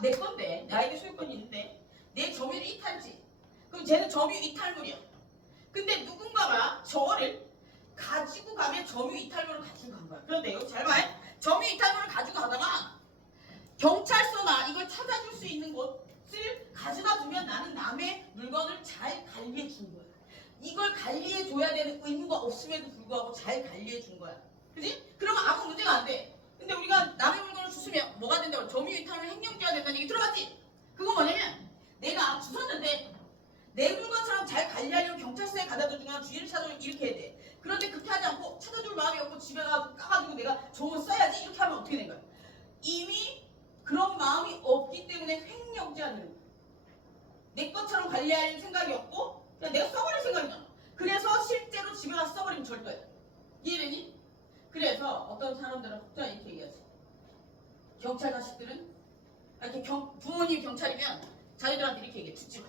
내 건데 나에게 소유권이 있는데 내 점유를 이탈지. 그럼 쟤는 점유 이탈물이야. 근데 누군가가 저거를 가지고 가면 점유 이탈물을 가지고 간 거야. 그런데 여기 잘 봐. 점유 이탈물을 가지고 가다가 경찰서나 이걸 찾아줄 수 있는 곳을 가져다 두면 나는 남의 물건을 잘 관리해 준 거야. 이걸 관리해 줘야 되는 의무가 없음에도 불구하고 잘 관리해 준 거야. 그지? 그러면 아무 문제가 안 돼. 근데 우리가 남의 물건을 주스면 뭐가 된다고 점유이탈을 횡령죄가 된다는 얘기 들어봤지? 그건 뭐냐면 내가 주웠는데 내 물건처럼 잘 관리하려면 경찰서에 가다 주거나 주인을 찾아오면 이렇게 해야 돼. 그런데 그렇게 하지 않고 찾아줄 마음이 없고 집에 가서 까가지고 내가 종을 써야지 이렇게 하면 어떻게 된 거야? 이미 그런 마음이 없기 때문에 횡령죄가 되는 거야. 내 것처럼 관리할 생각이 없고 그냥 내가 써버릴 생각이잖아. 그래서 실제로 집에 가서 써버리면 절도야. 이해되니? 그래서 어떤 사람들은 혹자 이렇게 얘기하지. 경찰 자식들은 이렇게 부모님 경찰이면 자기들한테 이렇게 얘기해. 죽지 마.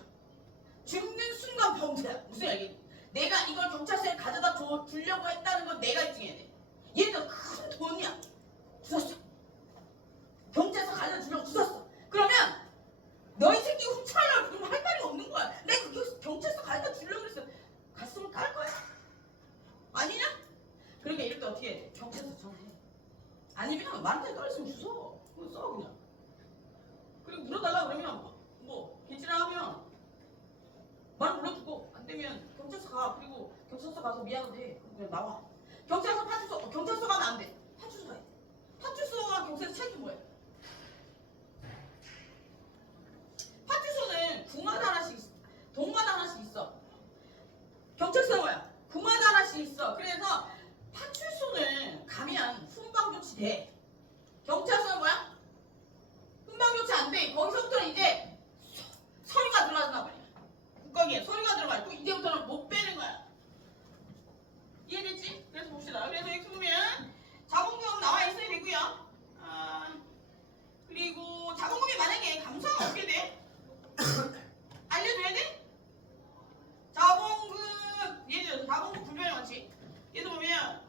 죽는 순간 범죄야. 무슨 얘기? 내가 이걸 경찰서에 가져다 주려고 했다는 건 내가 입증해야 돼. 얘는 큰 돈이야. 주웠어. 경찰서 가져다 주려고 주웠어. 그러면 너희 새끼 훔쳐가려고 그러면 할 말이 없는 거야. 내가 경찰서 가져다 주려고 그랬어. 갔으면 깔 거야? 아니냐? 그러니까 이럴 때 어떻게 해? 경찰서 전화해. 아니면 만타에 떨어졌으면 주워. 그거 써 그냥. 그리고 물어달라 그러면 뭐 괜찮아하면 말 불러주고 안 되면 경찰서 가. 그리고 경찰서 가서 미안하다 해. 그냥 나와. 경찰서 파출소 경찰서 가면 안 돼. 파출소 가야 돼. 파출소가 경찰서 차이가 뭐야? 돼. 경찰서는 뭐야? 금방교체 안 돼. 거기서부터는 이제 서류가 들어간단 말이야. 국가기에 서류가 들어가 있고 이제부터는 못 빼는 거야. 이해됐지? 그래서 봅시다. 그래서 여기 보면 자본금 나와 있어야 되고요. 그리고 자본금이 만약에 감소하면 어떻게 돼? 알려줘야 돼? 자본금 예를 들어서 자본금 불변의 원칙. 얘도 보면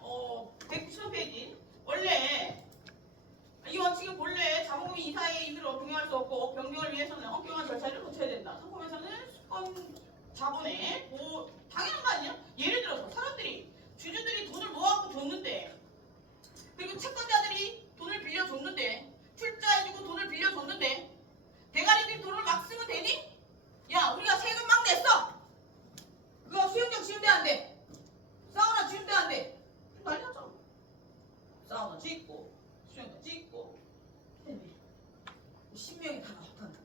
190페이지 원래 이 원칙은 본래 자본금이 이사의 임의로 변경할 수 없고 변경을 위해서는 엄격한 절차를 거쳐야 된다. 상품에서는 수권 자본에 당연한 거 아니야? 예를 들어서 사람들이 주주들이 돈을 모아갖고 줬는데 그리고 채권자들이 돈을 빌려줬는데 출자해주고 돈을 빌려줬는데 대가리들이 돈을 막 쓰면 되니? 야 우리가 세금 막 냈어. 그거 수영장 지으면 안 돼. 사우나 지으면 안 돼. 난리 났잖아. 사우나 짓고 수영장 짓고 신명이 다 나왔단다.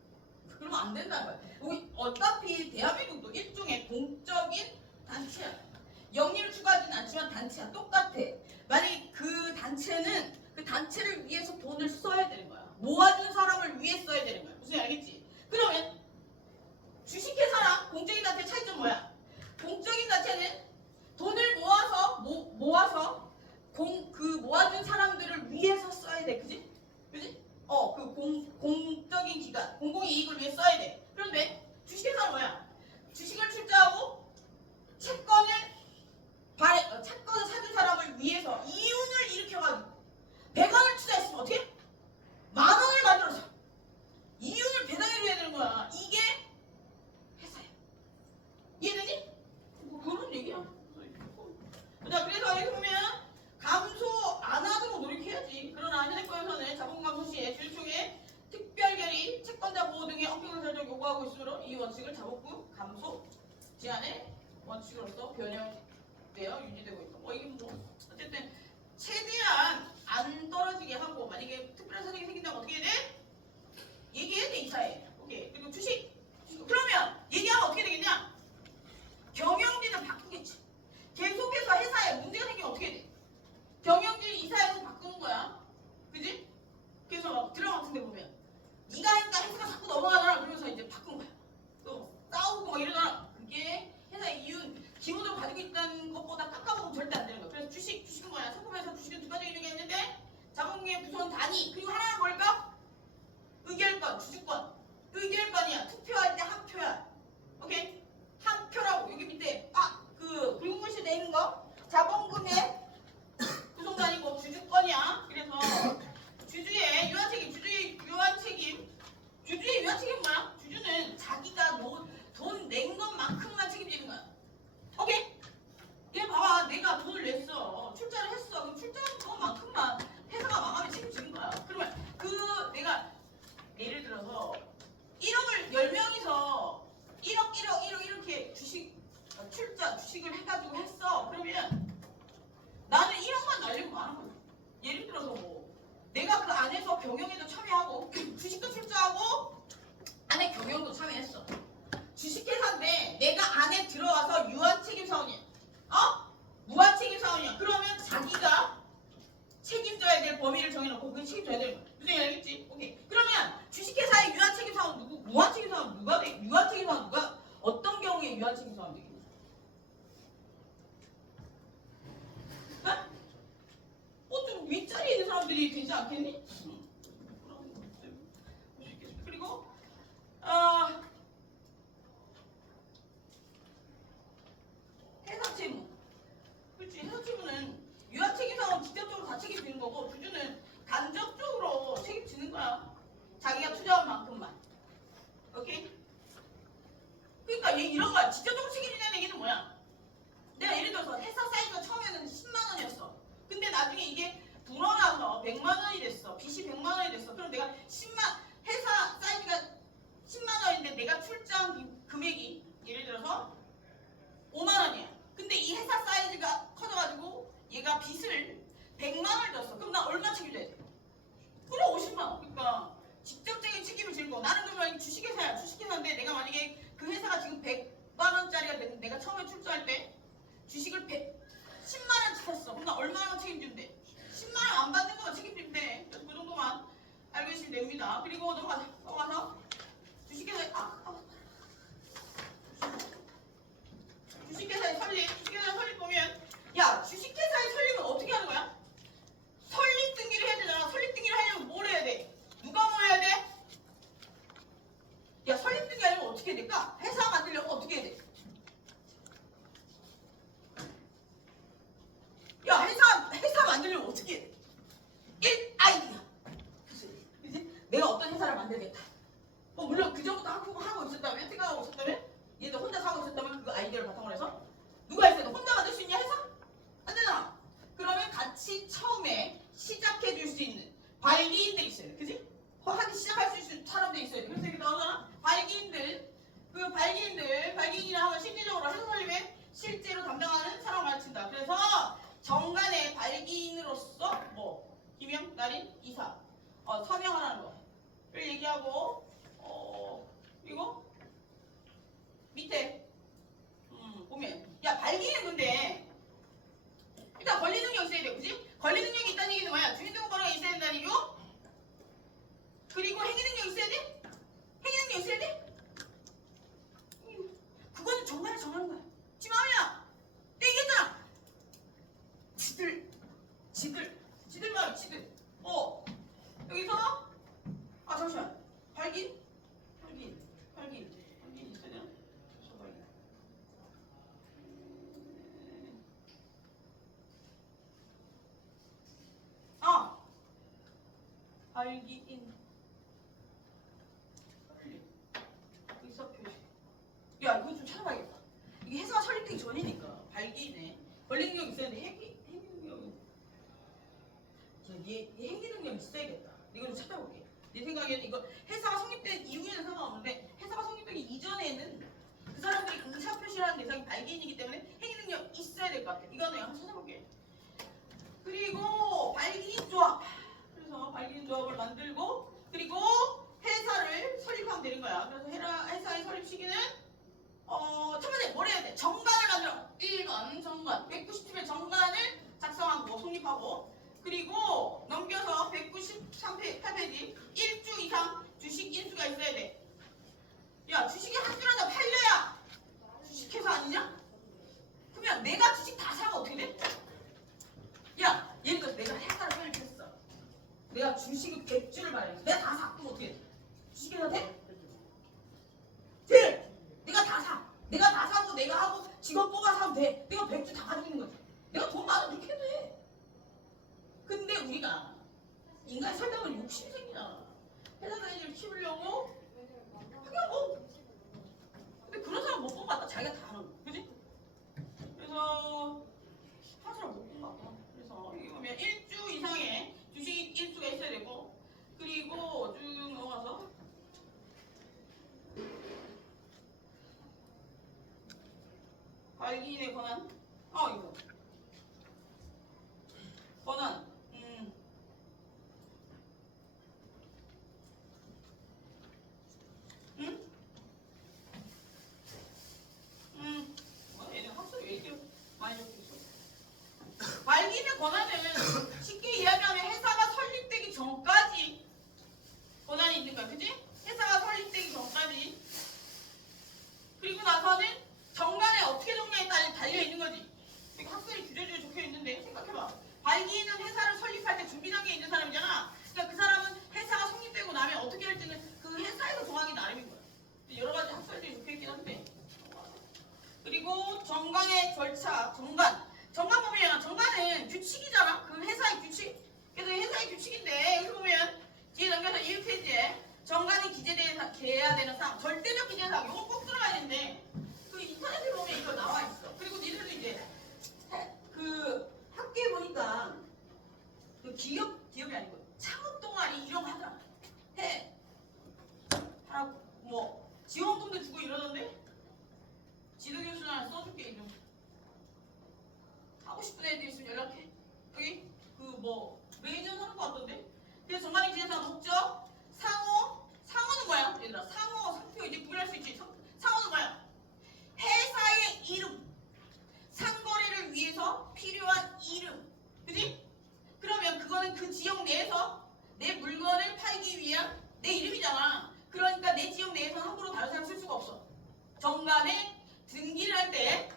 그러면 안 된다는 거야. 우리 어차피 대한민국도 일종의 공적인 단체야. 영리를 추구하지는 않지만 단체야. 똑같아. 만약에 그 단체는 그 단체를 위해서 돈을 써야 되는 거야. 모아준 사람을 위해 써야 되는 거야. 무슨 알겠지? 그러면 주식회사랑 공적인 단체 차이점 뭐야? 공적인 단체는 돈을 모아서 그 모아준 사람들을 위해서 써야 돼. 그지? 그지? 그 공적인 기관, 공공이익을 위해 써야 돼. 그런데 주식회사는 뭐야? 주식을 출자하고 채권을 사준 사람을 위해서 이윤을 일으켜가지고 100원을 투자했으면 어떻게? 10,000원을 만들어서 이윤을 배당해줘야 되는 거야. 이게 회사야. 이해되니? 뭐 그런 얘기야. 자, 그래서 여기 보면 감소 안 하도록 노력해야지. 그러나 현행법에서는 자본 감소 시에 주주총회 특별결의, 채권자 보호 등의 엄격한 절차를 요구하고 있으므로 이 원칙을 자본금 감소 제한의 원칙으로서 변형되어 유지되고 있다. 이게 어쨌든 최대한 안 떨어지게 하고 만약에 특별한 사정이 생긴다면 어떻게 해야 돼? 얘기해야 돼 이사에. 오케이. 그리고 주식. 그러면 얘기하면 어떻게 되겠냐? 경영진은 바꾸겠지. 계속해서 회사에 문제가 생기면 어떻게 돼? 경영진이 이사에서 바꾸는 거야. 그지? 그래서 막 드라마 같은 데 보면 네가 하니까 회사가 자꾸 넘어가더라 그러면서 이제 바꾼 거야. 또 싸우고 막 이러잖아. 그게 회사의 이윤 기본으로 가지고 있다는 것보다 깎아먹으면 절대 안 되는 거야. 그래서 주식은 뭐야? 상품에서 주식은 두 가지 의미가 있는데 자본금의 구성 단위 그리고 하나는 뭘까? 의결권, 주주권. 의결권이야. 투표할 때 한 표야. 오케이? 한 표라고 여기 밑에 그 붉은 글씨 돼 있는 거 자본금의 구성 단위고 주주권이야. 그래서 주주의 유한 책임, 주주의 유한 책임 뭐야? 주주는 자기가 돈 낸 것만큼만 책임지는 거야. 오케이? 얘 봐봐. 내가 돈을 냈어. 출자를 했어. 그럼 출자한 것만큼만 회사가 망하면 책임지는 거야. 그러면 내가 예를 들어서 1억을 10명이서 1억 이렇게 주식을 해가지고 했어. 그러면 나는 1억만 날리고 마는 거야. 예를 들어서 내가 그 안에서 경영에도 참여하고 주식도 출자하고 안에 경영도 참여했어. 주식회사인데 내가 안에 들어와서 유한책임사원이야. 무한책임사원이야. 그러면 자기가 책임져야 될 범위를 정해놓고 그게 책임져야 되는 거야. 무슨 얘기 알겠지? 오케이. 그러면 주식회사의 유한책임사원 누구? 무한책임사원 누가 돼? 유한책임사원 누가? 어떤 경우에 유한책임사원 되겠지? 좀 윗자리에 있는 사람들이 되지 않겠니? 그리고 회사채무. 그렇지. 회사채무는 유한책임사원 직접적으로 다 책임지는 거고 주주는 간접적으로 책임지는 거야. 자기가 투자한 만큼만. 오케이? 그러니까 이런 거야. 직접적으로 책임지는 얘기는 뭐야? 내가 예를 들어서 회사 사이즈가 처음에는 10만 원이었어. 근데 나중에 이게 불어나서 100만 원이 됐어. 빚이 100만 원이 됐어. 그럼 내가 회사 사이즈가 10만 원인데 내가 출자한 금액이 예를 들어서 5만 원이야. 근데 이 회사 사이즈가 커져가지고 얘가 빚을 100만 원을 줬어. 그럼 나 얼마 책임져야 돼? 그래 50만 원. 그러니까 직접적인 책임을 지는 거. 나는 그러면 주식회사야. 주식회사인데 내가 만약에 그 회사가 지금 100만 원짜리가 됐는데 내가 처음에 출자할 때 주식을 10만 원 샀어. 그럼 나 얼마 원 책임지면 돼? 10만 원 안 받는 거만 책임지면 발기인들 있어야 돼. 그지? 하기 시작할 수 있는 사람들이 있어야 돼. 그래서 이렇게 나오잖아. 발기인들. 그 발기인이라 하면 실질적으로 해서 설립에 실제로 담당하는 사람을 가르친다. 그래서 정관의 발기인으로서 뭐 김영, 나린, 이사 서명하라는 거를 얘기하고 그리고 밑에 보면 야 발기인은 근데 일단 권리 능력이 있어야 돼. 그지? 권리 능력이 있다는 얘기는 뭐야? 주민등록 번호가 있어야 된다는 얘기고 그리고 행위 능력이 있어야 돼? 행위 능력이 있어야 돼? 그거는 정말 정하는 거야. 지금 아니야. 내가 얘기했잖아. 지들 말이야. 지들. 여기서 잠시만. 발긴 있어야 되나? 발기인. 의사 표시. 야, 이거 좀 찾아봐야겠다. 이게 회사가 설립되기 전이니까 발기인에 권리 능력 있었는데 행위 능력은 얘 행위 능력 있어야겠다. 이거 좀 찾아볼게. 내 생각에는 이거 회사가 성립된 이후에는 상관없는데 회사가 성립되기 이전에는 그 사람들이 의사 표시라는 대상이 발기인이기 때문에 행위 능력 있어야 될 것 같아. 이거는 한번 찾아볼게. 그리고 발기인 조합. 그래서 발기인 조합을 만들고 그리고 회사를 설립하면 되는 거야. 그래서 회사의 설립 시기는 첫 번째 뭘 해야 돼? 정관을 만들어. 1번 정관. 197회 정관을 작성하고 성립하고 그리고 넘겨서 198페이지 1주 이상 주식 인수가 있어야 돼. 야 주식이 한 주라도 팔려야 주식회사 아니냐? 그러면 내가 주식 다 사면 어떻게 돼? 야 예를 들어서 내가 회사를 설립했어. 내가 주식을 100주를 발행했어. 내가 다 사. 그럼 어떻게 돼? 주식회사 돼? 돼! 내가 다 사. 내가 다 사고 내가 하고 직원 뽑아서 하면 돼. 내가 100주 다 가지고 있는 거지. 내가 돈 많으면 그렇게 해도 돼. 근데 우리가 인간이 살다 보면 욕심이 생기잖아. 회사 다니기를 키우려고 하긴 뭐. 근데 그런 사람 못 본 것 같다. 자기가 다 하는 거. 그지? 그래서 한 사람 못 본 것 같다. 그래서 여기 보면 1주 이상의 주식 일수가 있어야 되고 그리고 쭉 넘어가서 발기인의 권한 이거 권한 얘는 학습이 왜 이렇게 많이 적혀있어? 발기인의 권한은 쉽게 이야기하면 회사가 설립되기 전까지 권한이 있는 거야. 그지? 회사가 설립되기 전까지 그리고 나서는 정관에 어떻게 정리에 따라 달려있는 거지. 이거 학설이 주저주저 적혀있는데 생각해봐. 발기인은 회사를 설립할 때 준비 단계에 있는 사람이잖아. 그러니까 그 사람은 회사가 성립되고 나면 어떻게 할지는 그 회사에서 정하기 나름인 거야. 여러 가지 학설들이 적혀있긴 한데 그리고 정관의 절차, 정관 보면 정관은 규칙이잖아. 그 회사의 규칙. 그래서 회사의 규칙인데 여기 보면 뒤에 넘겨서 1페이지에 정관이 기재해야 되는 사항, 절대적 기재 사항. 이거 꼭 들어가야 되는데 그 인터넷에 보면 이거 나와 있어. 그리고 니들도 이제 그 학교에 보니까 그 기업이 아니고 창업 동아리 이런 거 하잖아. 해. 하라고 뭐 지원금도 주고 이러던데. 지도교수는 하나 써줄게 이름. 하고 싶은 애들 있으면 연락해. 여기 그 뭐 매니저 하는 거 같던데. 그래서 정관의 기재사항 목적 상호는 뭐야? 얘들아 상호 이제 구별할 수 있지. 상호는 뭐야? 회사의 이름. 상거래를 위해서 필요한 이름. 그지? 그러면 그거는 그 지역 내에서 내 물건을 팔기 위한 내 이름이잖아. 그러니까 내 지역 내에서는 함부로 다른 사람 쓸 수가 없어. 정관에 등기를 할 때,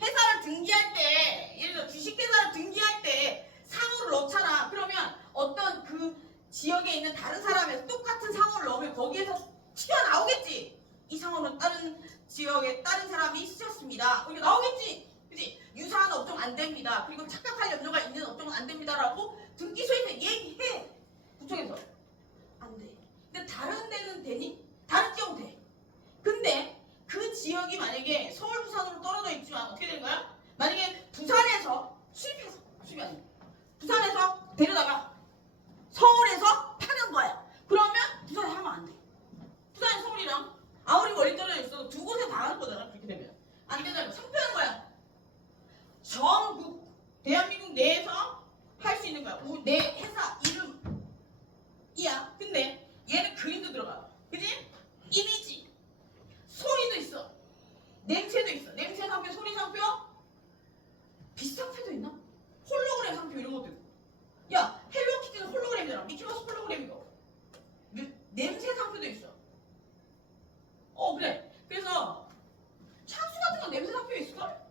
회사를 등기할 때, 예를 들어 주식회사를 등기할 때 상호를 넣잖아. 그러면 어떤 그 지역에 있는 다른 사람에서 똑같은 상호를 넣으면 거기에서 튀어나오겠지. 이 상호는 다른 지역에 다른 사람이 쓰셨습니다. 이렇게 나오겠지. 그치? 유사한 업종 안 됩니다. 그리고 착각할 염려가 있는 업종은 안 됩니다라고 등기소에서 얘기해. 구청에서. 안 돼. 근데 다른 데는 되니? 다른 지역은 돼. 근데 그 지역이 만약에 서울, 부산으로 떨어져 있지만 어떻게 되는 거야? 만약에 부산에서 수입이 아니야. 부산에서 데려다가 서울에서 거야. 내 회사 이름이야. 근데 얘는 그림도 들어가. 그지? 이미지, 소리도 있어. 냄새도 있어. 냄새 상표, 소리 상표, 빛 상표도 있나? 홀로그램 상표 이런 것도 있고. 야, 헬로키티는 홀로그램이잖아. 미키마우스 홀로그램이고. 냄새 상표도 있어. 그래. 그래서 향수 같은 건 냄새 상표에 있을걸?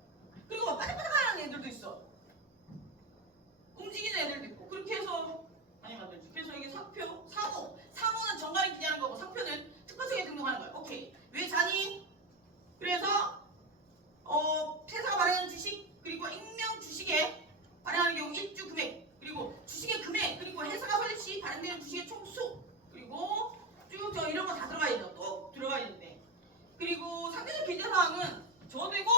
그리고 막 반짝반짝하는 애들도 있어. 움직이는 애들도 있고. 그렇게 해서 많이 만들지. 그래서 이게 상표, 상호는 정관이 기재하는 거고 상표는 특허청에 등록하는 거야. 오케이. 왜 자니? 그래서 회사가 발행하는 주식 그리고 익명 주식에 발행하는 경우 일주 금액 그리고 주식의 금액 그리고 회사가 설립 시 발행되는 주식의 총수 그리고 쭉 이런 거 다 들어가야 돼요. 또 들어가야 되는데 그리고 상대적 기재 사항은 저되고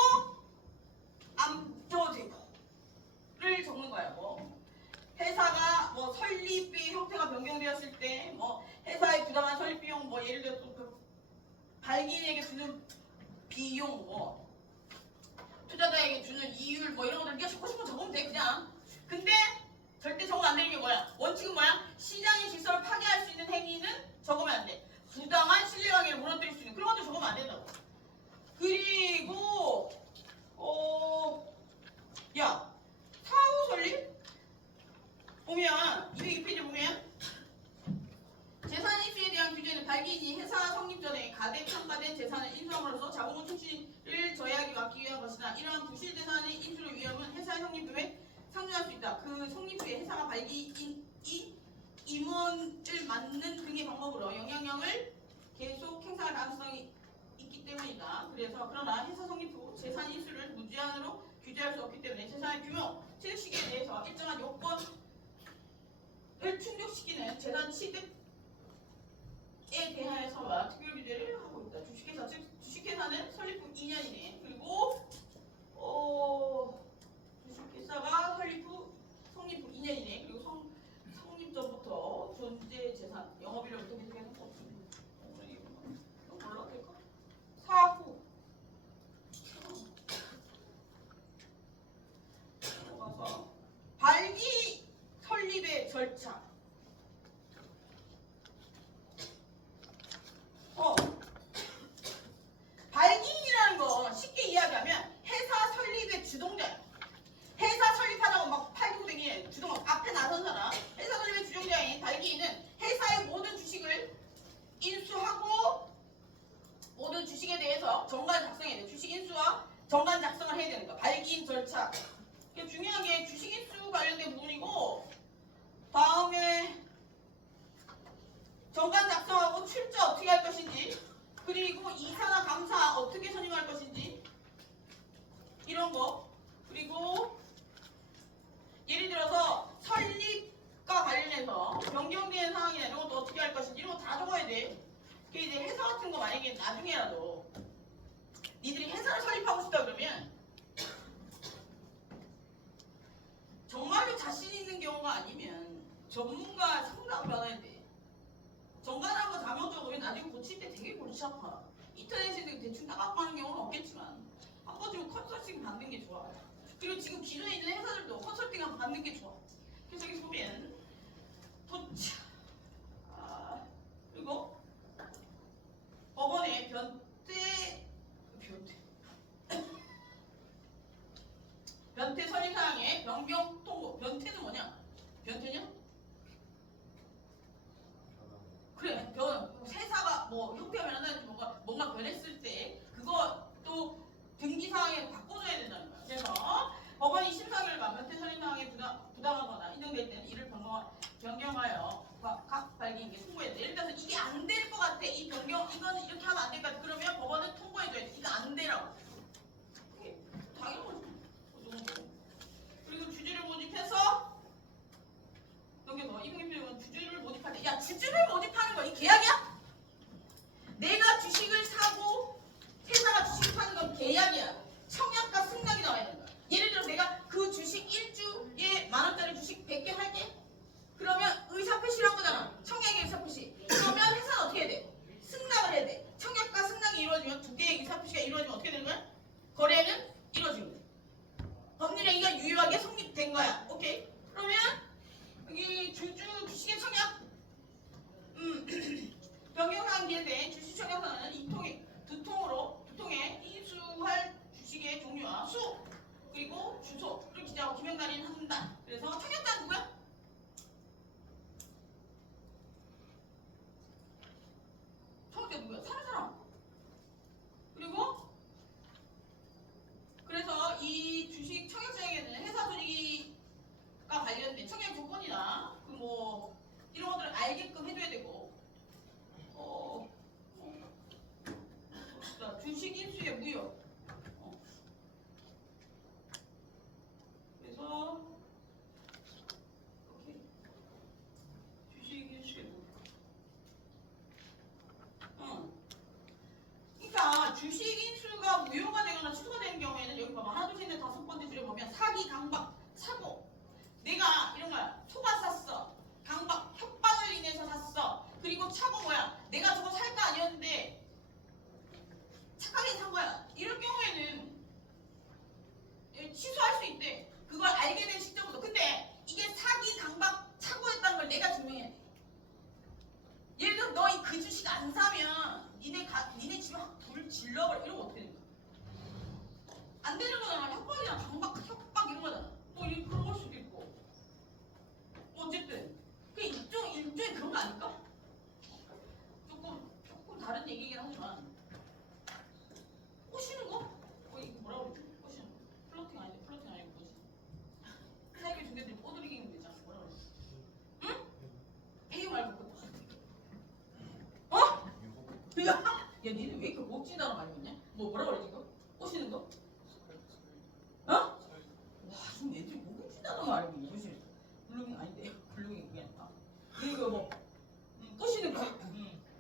안 저되고를 적는 거야. 뭐 회사가 뭐 설립비 형태가 변경되었을 때 뭐 회사의 부당한 설립 비용 뭐 예를 들어 그 발기인에게 주는 비용 뭐 투자자에게 주는 이율 뭐 이런 것들 네가 적고 싶으면 적으면 돼 그냥. 근데 절대 적으면 안 되는 게 뭐야? 원칙은 뭐야? 시장의 질서를 파괴할 수 있는 행위는 적으면 안 돼. 부당한 신뢰관계를 무너뜨릴 수 있는 그런 것들 적으면 안 된다고. 그리고 사후 설립 보면 202페이지 보면 재산 인수에 대한 규제는 발기인이 회사 성립 전에 가대 평가된 재산을 인수함으로써 자본금 충실을 저해하기 막기 위한 것이나 이러한 부실 재산의 인수의 위험은 회사의 성립에 상존할 수 있다. 그 성립 후에 회사가 발기인이 임원을 맡는 등의 방법으로 영향력을 계속 행사할 가능성이 있기 때문이다. 그래서 그러나 회사 성립 후 재산 인수를 무제한으로 규제할 수 없기 때문에 재산의 규모, 취득 시기에 대해서 일정한 요건을 충족시키는 재산 취득 에 대하여서와 특별 규제를 하고 있다. 주식회사 즉 주식회사는 설립 후 2년 이내 그리고 주식회사가 설립 후 성립 후 2년 이내 그리고 성립 전부터 존재 재산 영업이력부터 계속해서 이거 몰라도 될까? 사후 들어가서 발기 설립의 절차 발기인이라는 거 쉽게 이야기하면 회사 설립의 주동자야. 회사 설립하자고 막 팔기고댕이 주동 앞에 나선 사람. 회사 설립의 주동자인 발기인은 회사의 모든 주식을 인수하고 모든 주식에 대해서 정관 작성해야 돼. 주식 인수와 정관 작성을 해야 되는 거야. 발기인 절차. 이게 중요한 게 주식 인수 관련된 부분이고 다음에 정관 작성하고 출자 어떻게 할 것인지 그리고 이사나 감사 어떻게 선임할 것인지 이런 거 그리고 예를 들어서 설립과 관련해서 변경된 상황이나 이런 것도 어떻게 할 것인지 이런 거 다 적어야 돼. 그게 이제 회사 같은 거 만약에 나중에라도 니들이 회사를 설립하고 싶다 그러면 정말로 자신 있는 경우가 아니면 전문가 상담 받아야 돼. 정관하고 자명적으로 나중에 고칠 때 되게 골치 아파. 인터넷에 대충 따갖고 하는 경우는 없겠지만 한 번쯤 컨설팅 받는 게 좋아. 그리고 지금 기존에 있는 회사들도 컨설팅 받는 게 좋아. 그래서 여기 보면 도착 그리고 법원의 변태 설립사항의 변경 통보. 변태는 뭐냐? 변태냐? 그래, 회사가 뭐 형태가 변한다든지 뭔가 변했을 때 그것도 등기 사항에 바꿔줘야 된다는 거야. 그래서 법원이 심사결과 변태 설립 사항에 부당하거나 인정될 때는 이를 변경하여 각 발기인에게 통보해야 돼. 예를 들어서 이게 안 될 것 같아. 이 변경 이거는 이렇게 하면 안 될 것 같아. 그러면 법원은 통보해줘야 돼. 이거 안 되라고. 그게 당연한 거지. 그 정도. 그리고 주주를 모집해서 여기서 이공인표는 주주를 모집할 때, 야 주주를 모집하는 거 이 계약이야? 내가 주식을 사고 회사가 주식을 사는 건 계약이야. 청약과 승낙이 나와야 된다. 예를 들어 내가 그 주식 1주에 10,000원짜리 주식 100개 할게. 그러면 의사표시를 한 거잖아. 청약의 의사표시. 그러면 회사는 어떻게 해야 돼? 승낙을 해야 돼. 청약과 승낙이 이루어지면 두 개의 의사표시가 이루어지면 어떻게 되는 거야? 거래는 이루어지는 거야. 법률행위가 유효하게 성립된 거야. 오케이? 알게끔 해줘야 되고. 자, 주식 인수의 무효. 그래서 오케이. 주식 인수의 무효. 그러니까 주식 인수가 무효가 되거나 취소가 되는 경우에는 여기 봐봐. 하나, 둘, 셋, 넷, 다섯 번째 줄에 보면 사기, 강박, 사고. 내가 이런 거야. 속았었어. 강박, 협박을 인해서 샀어. 그리고 차고 뭐야? 내가 저거 살 거 아니었는데 착하게 산 거야. 이럴 경우에는 취소할 수 있대. 그걸 알게 된 시점부터. 근데 이게 사기, 강박, 착오했다는 걸 내가 증명해야 돼. 예를 들어 너 그 주식 안 사면 니네 집에 확 불 질러버려. 이러면 어떻게 되는 거야? 안 되는 거잖아. 협박이랑 강박, 협박 이런 거잖아. 뭐 그런 걸 수도 있고. 어쨌든 그 일종의 그런 거 아닐까? 조금 다른 얘기긴 하지만 꼬시는 거? 이거 뭐라고 그러지? 꼬시는 거. 플러팅 아니고 뭐지? 사이비 중개들이 꼬드리기는 되잖아. 뭐라고 그러지? 응? 배우 말고 그 어? 야 니는 왜 이렇게 멋진 단어 많이 했냐? 뭐라 그러지 이거? 꼬시는 거? 어? 와 지금 애들이 멋진 단어가 알고 무슨 블루밍 아닌데 블루밍 그게 아니라 이거 뭐 꼬시는 거?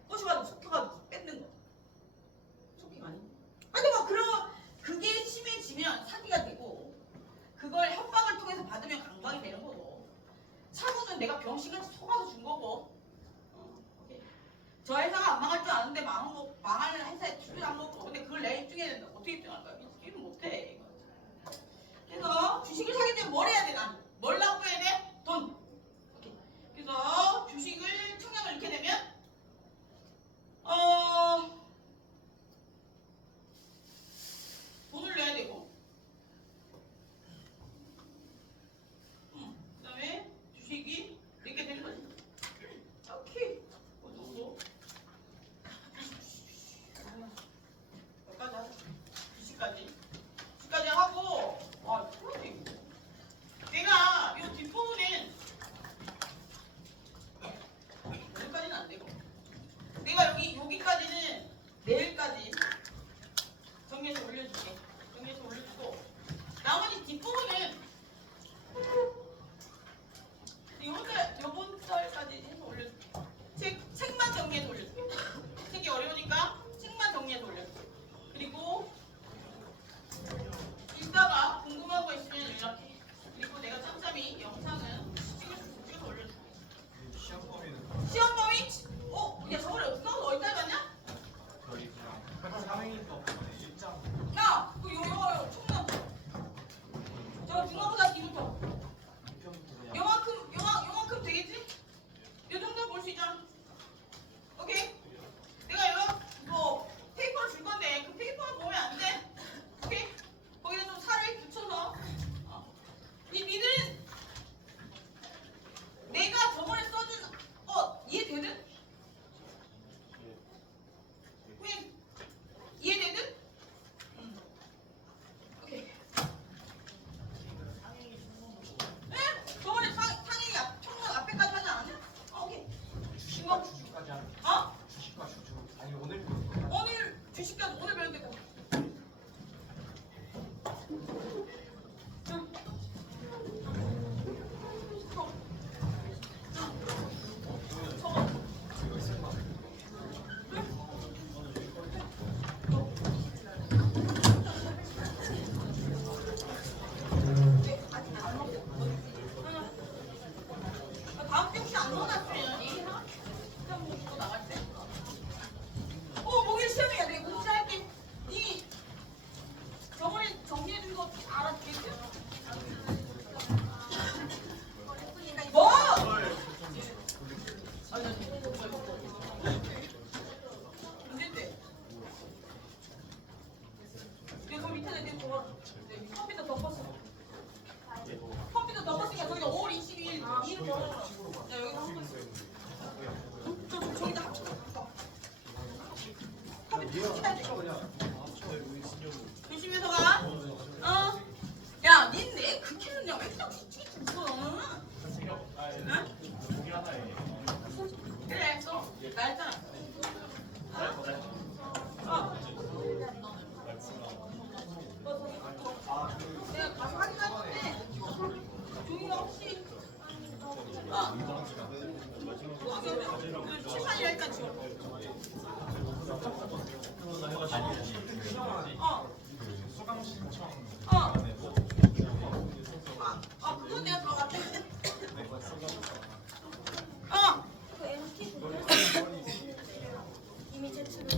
꼬시가지고 속혀가지고 뺏는 거. 속히가 아닌데? 아니 뭐 그런 그게 심해지면 사기가 되고 그걸 협박을 통해서 받으면 강박이 되는 거고 차고는 내가 병신같이 속아서 준 거고. 오케이. 저 회사가 안 망할 줄 아는데 망할 회사에 투자한 거고. 근데 그걸 내가 입증해야 된다. 어떻게 입증할 거야? 입증 못해. 그래서 주식을 사기 때문에 뭘 해야 돼? 난 뭘 납부해야 돼? 돈. 오케이. 그래서 주식을 청약을 이렇게 되면 돈을 내야 되고. 그다음에 주식이 이렇게 되는 거지. 오케이. 그 정도. 여기까지 하자. 주식까지 하고. 그러지. 내가 이 뒷부분은 여기까지는 안 되고. 내가 여기까지는 내일까지 정리해서 올려줄게. 정리해서 올려주고 나머지 뒷부분은 요번 달까지 해서 올려줄게. 책만 정리해서 올려줄게. 책이 어려우니까 책만 정리해서 올려줄게. 그리고 읽다가 궁금한 거 있으면 연락해. 그리고 내가 짬짬이 영상은 찍어서 올려줄게. 시험 범위는 시험 범위? 야 서울에 어디까지 갔냐? 저희 그냥 사회인법 실장 야, 그 영어 총남. 저 중간고사 뒤부터. 요만큼 되겠지? 요 정도 볼 수 있잖아. 오케이? 내가 이거 뭐 페이퍼를 줄 건데 그 페이퍼를 보면 안 돼. 오케이? 거기다 좀 살을 붙여서. 니들은 내가 저번에 써준 이해되든? 그냥 이해되든? 오케이. 저번에 상행이 청문 앞에까지 하지 않았냐? 오케이. 주식과 주주까지 하는 주식과 주주 아니 오늘 주식까지 오늘 배울 때까지. 이거 있을 거 다음 주 혹시 안 넣어놨으면 시험 보고 나갈 때. 목요일 시험이야. 내가 문제할게. 니 저번에 정리해준 거 알았겠지? 뭐? 문제인데. 그 밑에 내 저거 컴퓨터 덮었어. 컴퓨터 덮었으니까 저기다 5월 22일 일을 벌어라. 야 여기다 한 번. 저기다 합쳐. 컴퓨터 켜야 돼. 조심해서 가. 야, 닌내 그렇게 넣냐? 왜 이렇게 찌릿찌릿 웃어? 응? 나 했잖아.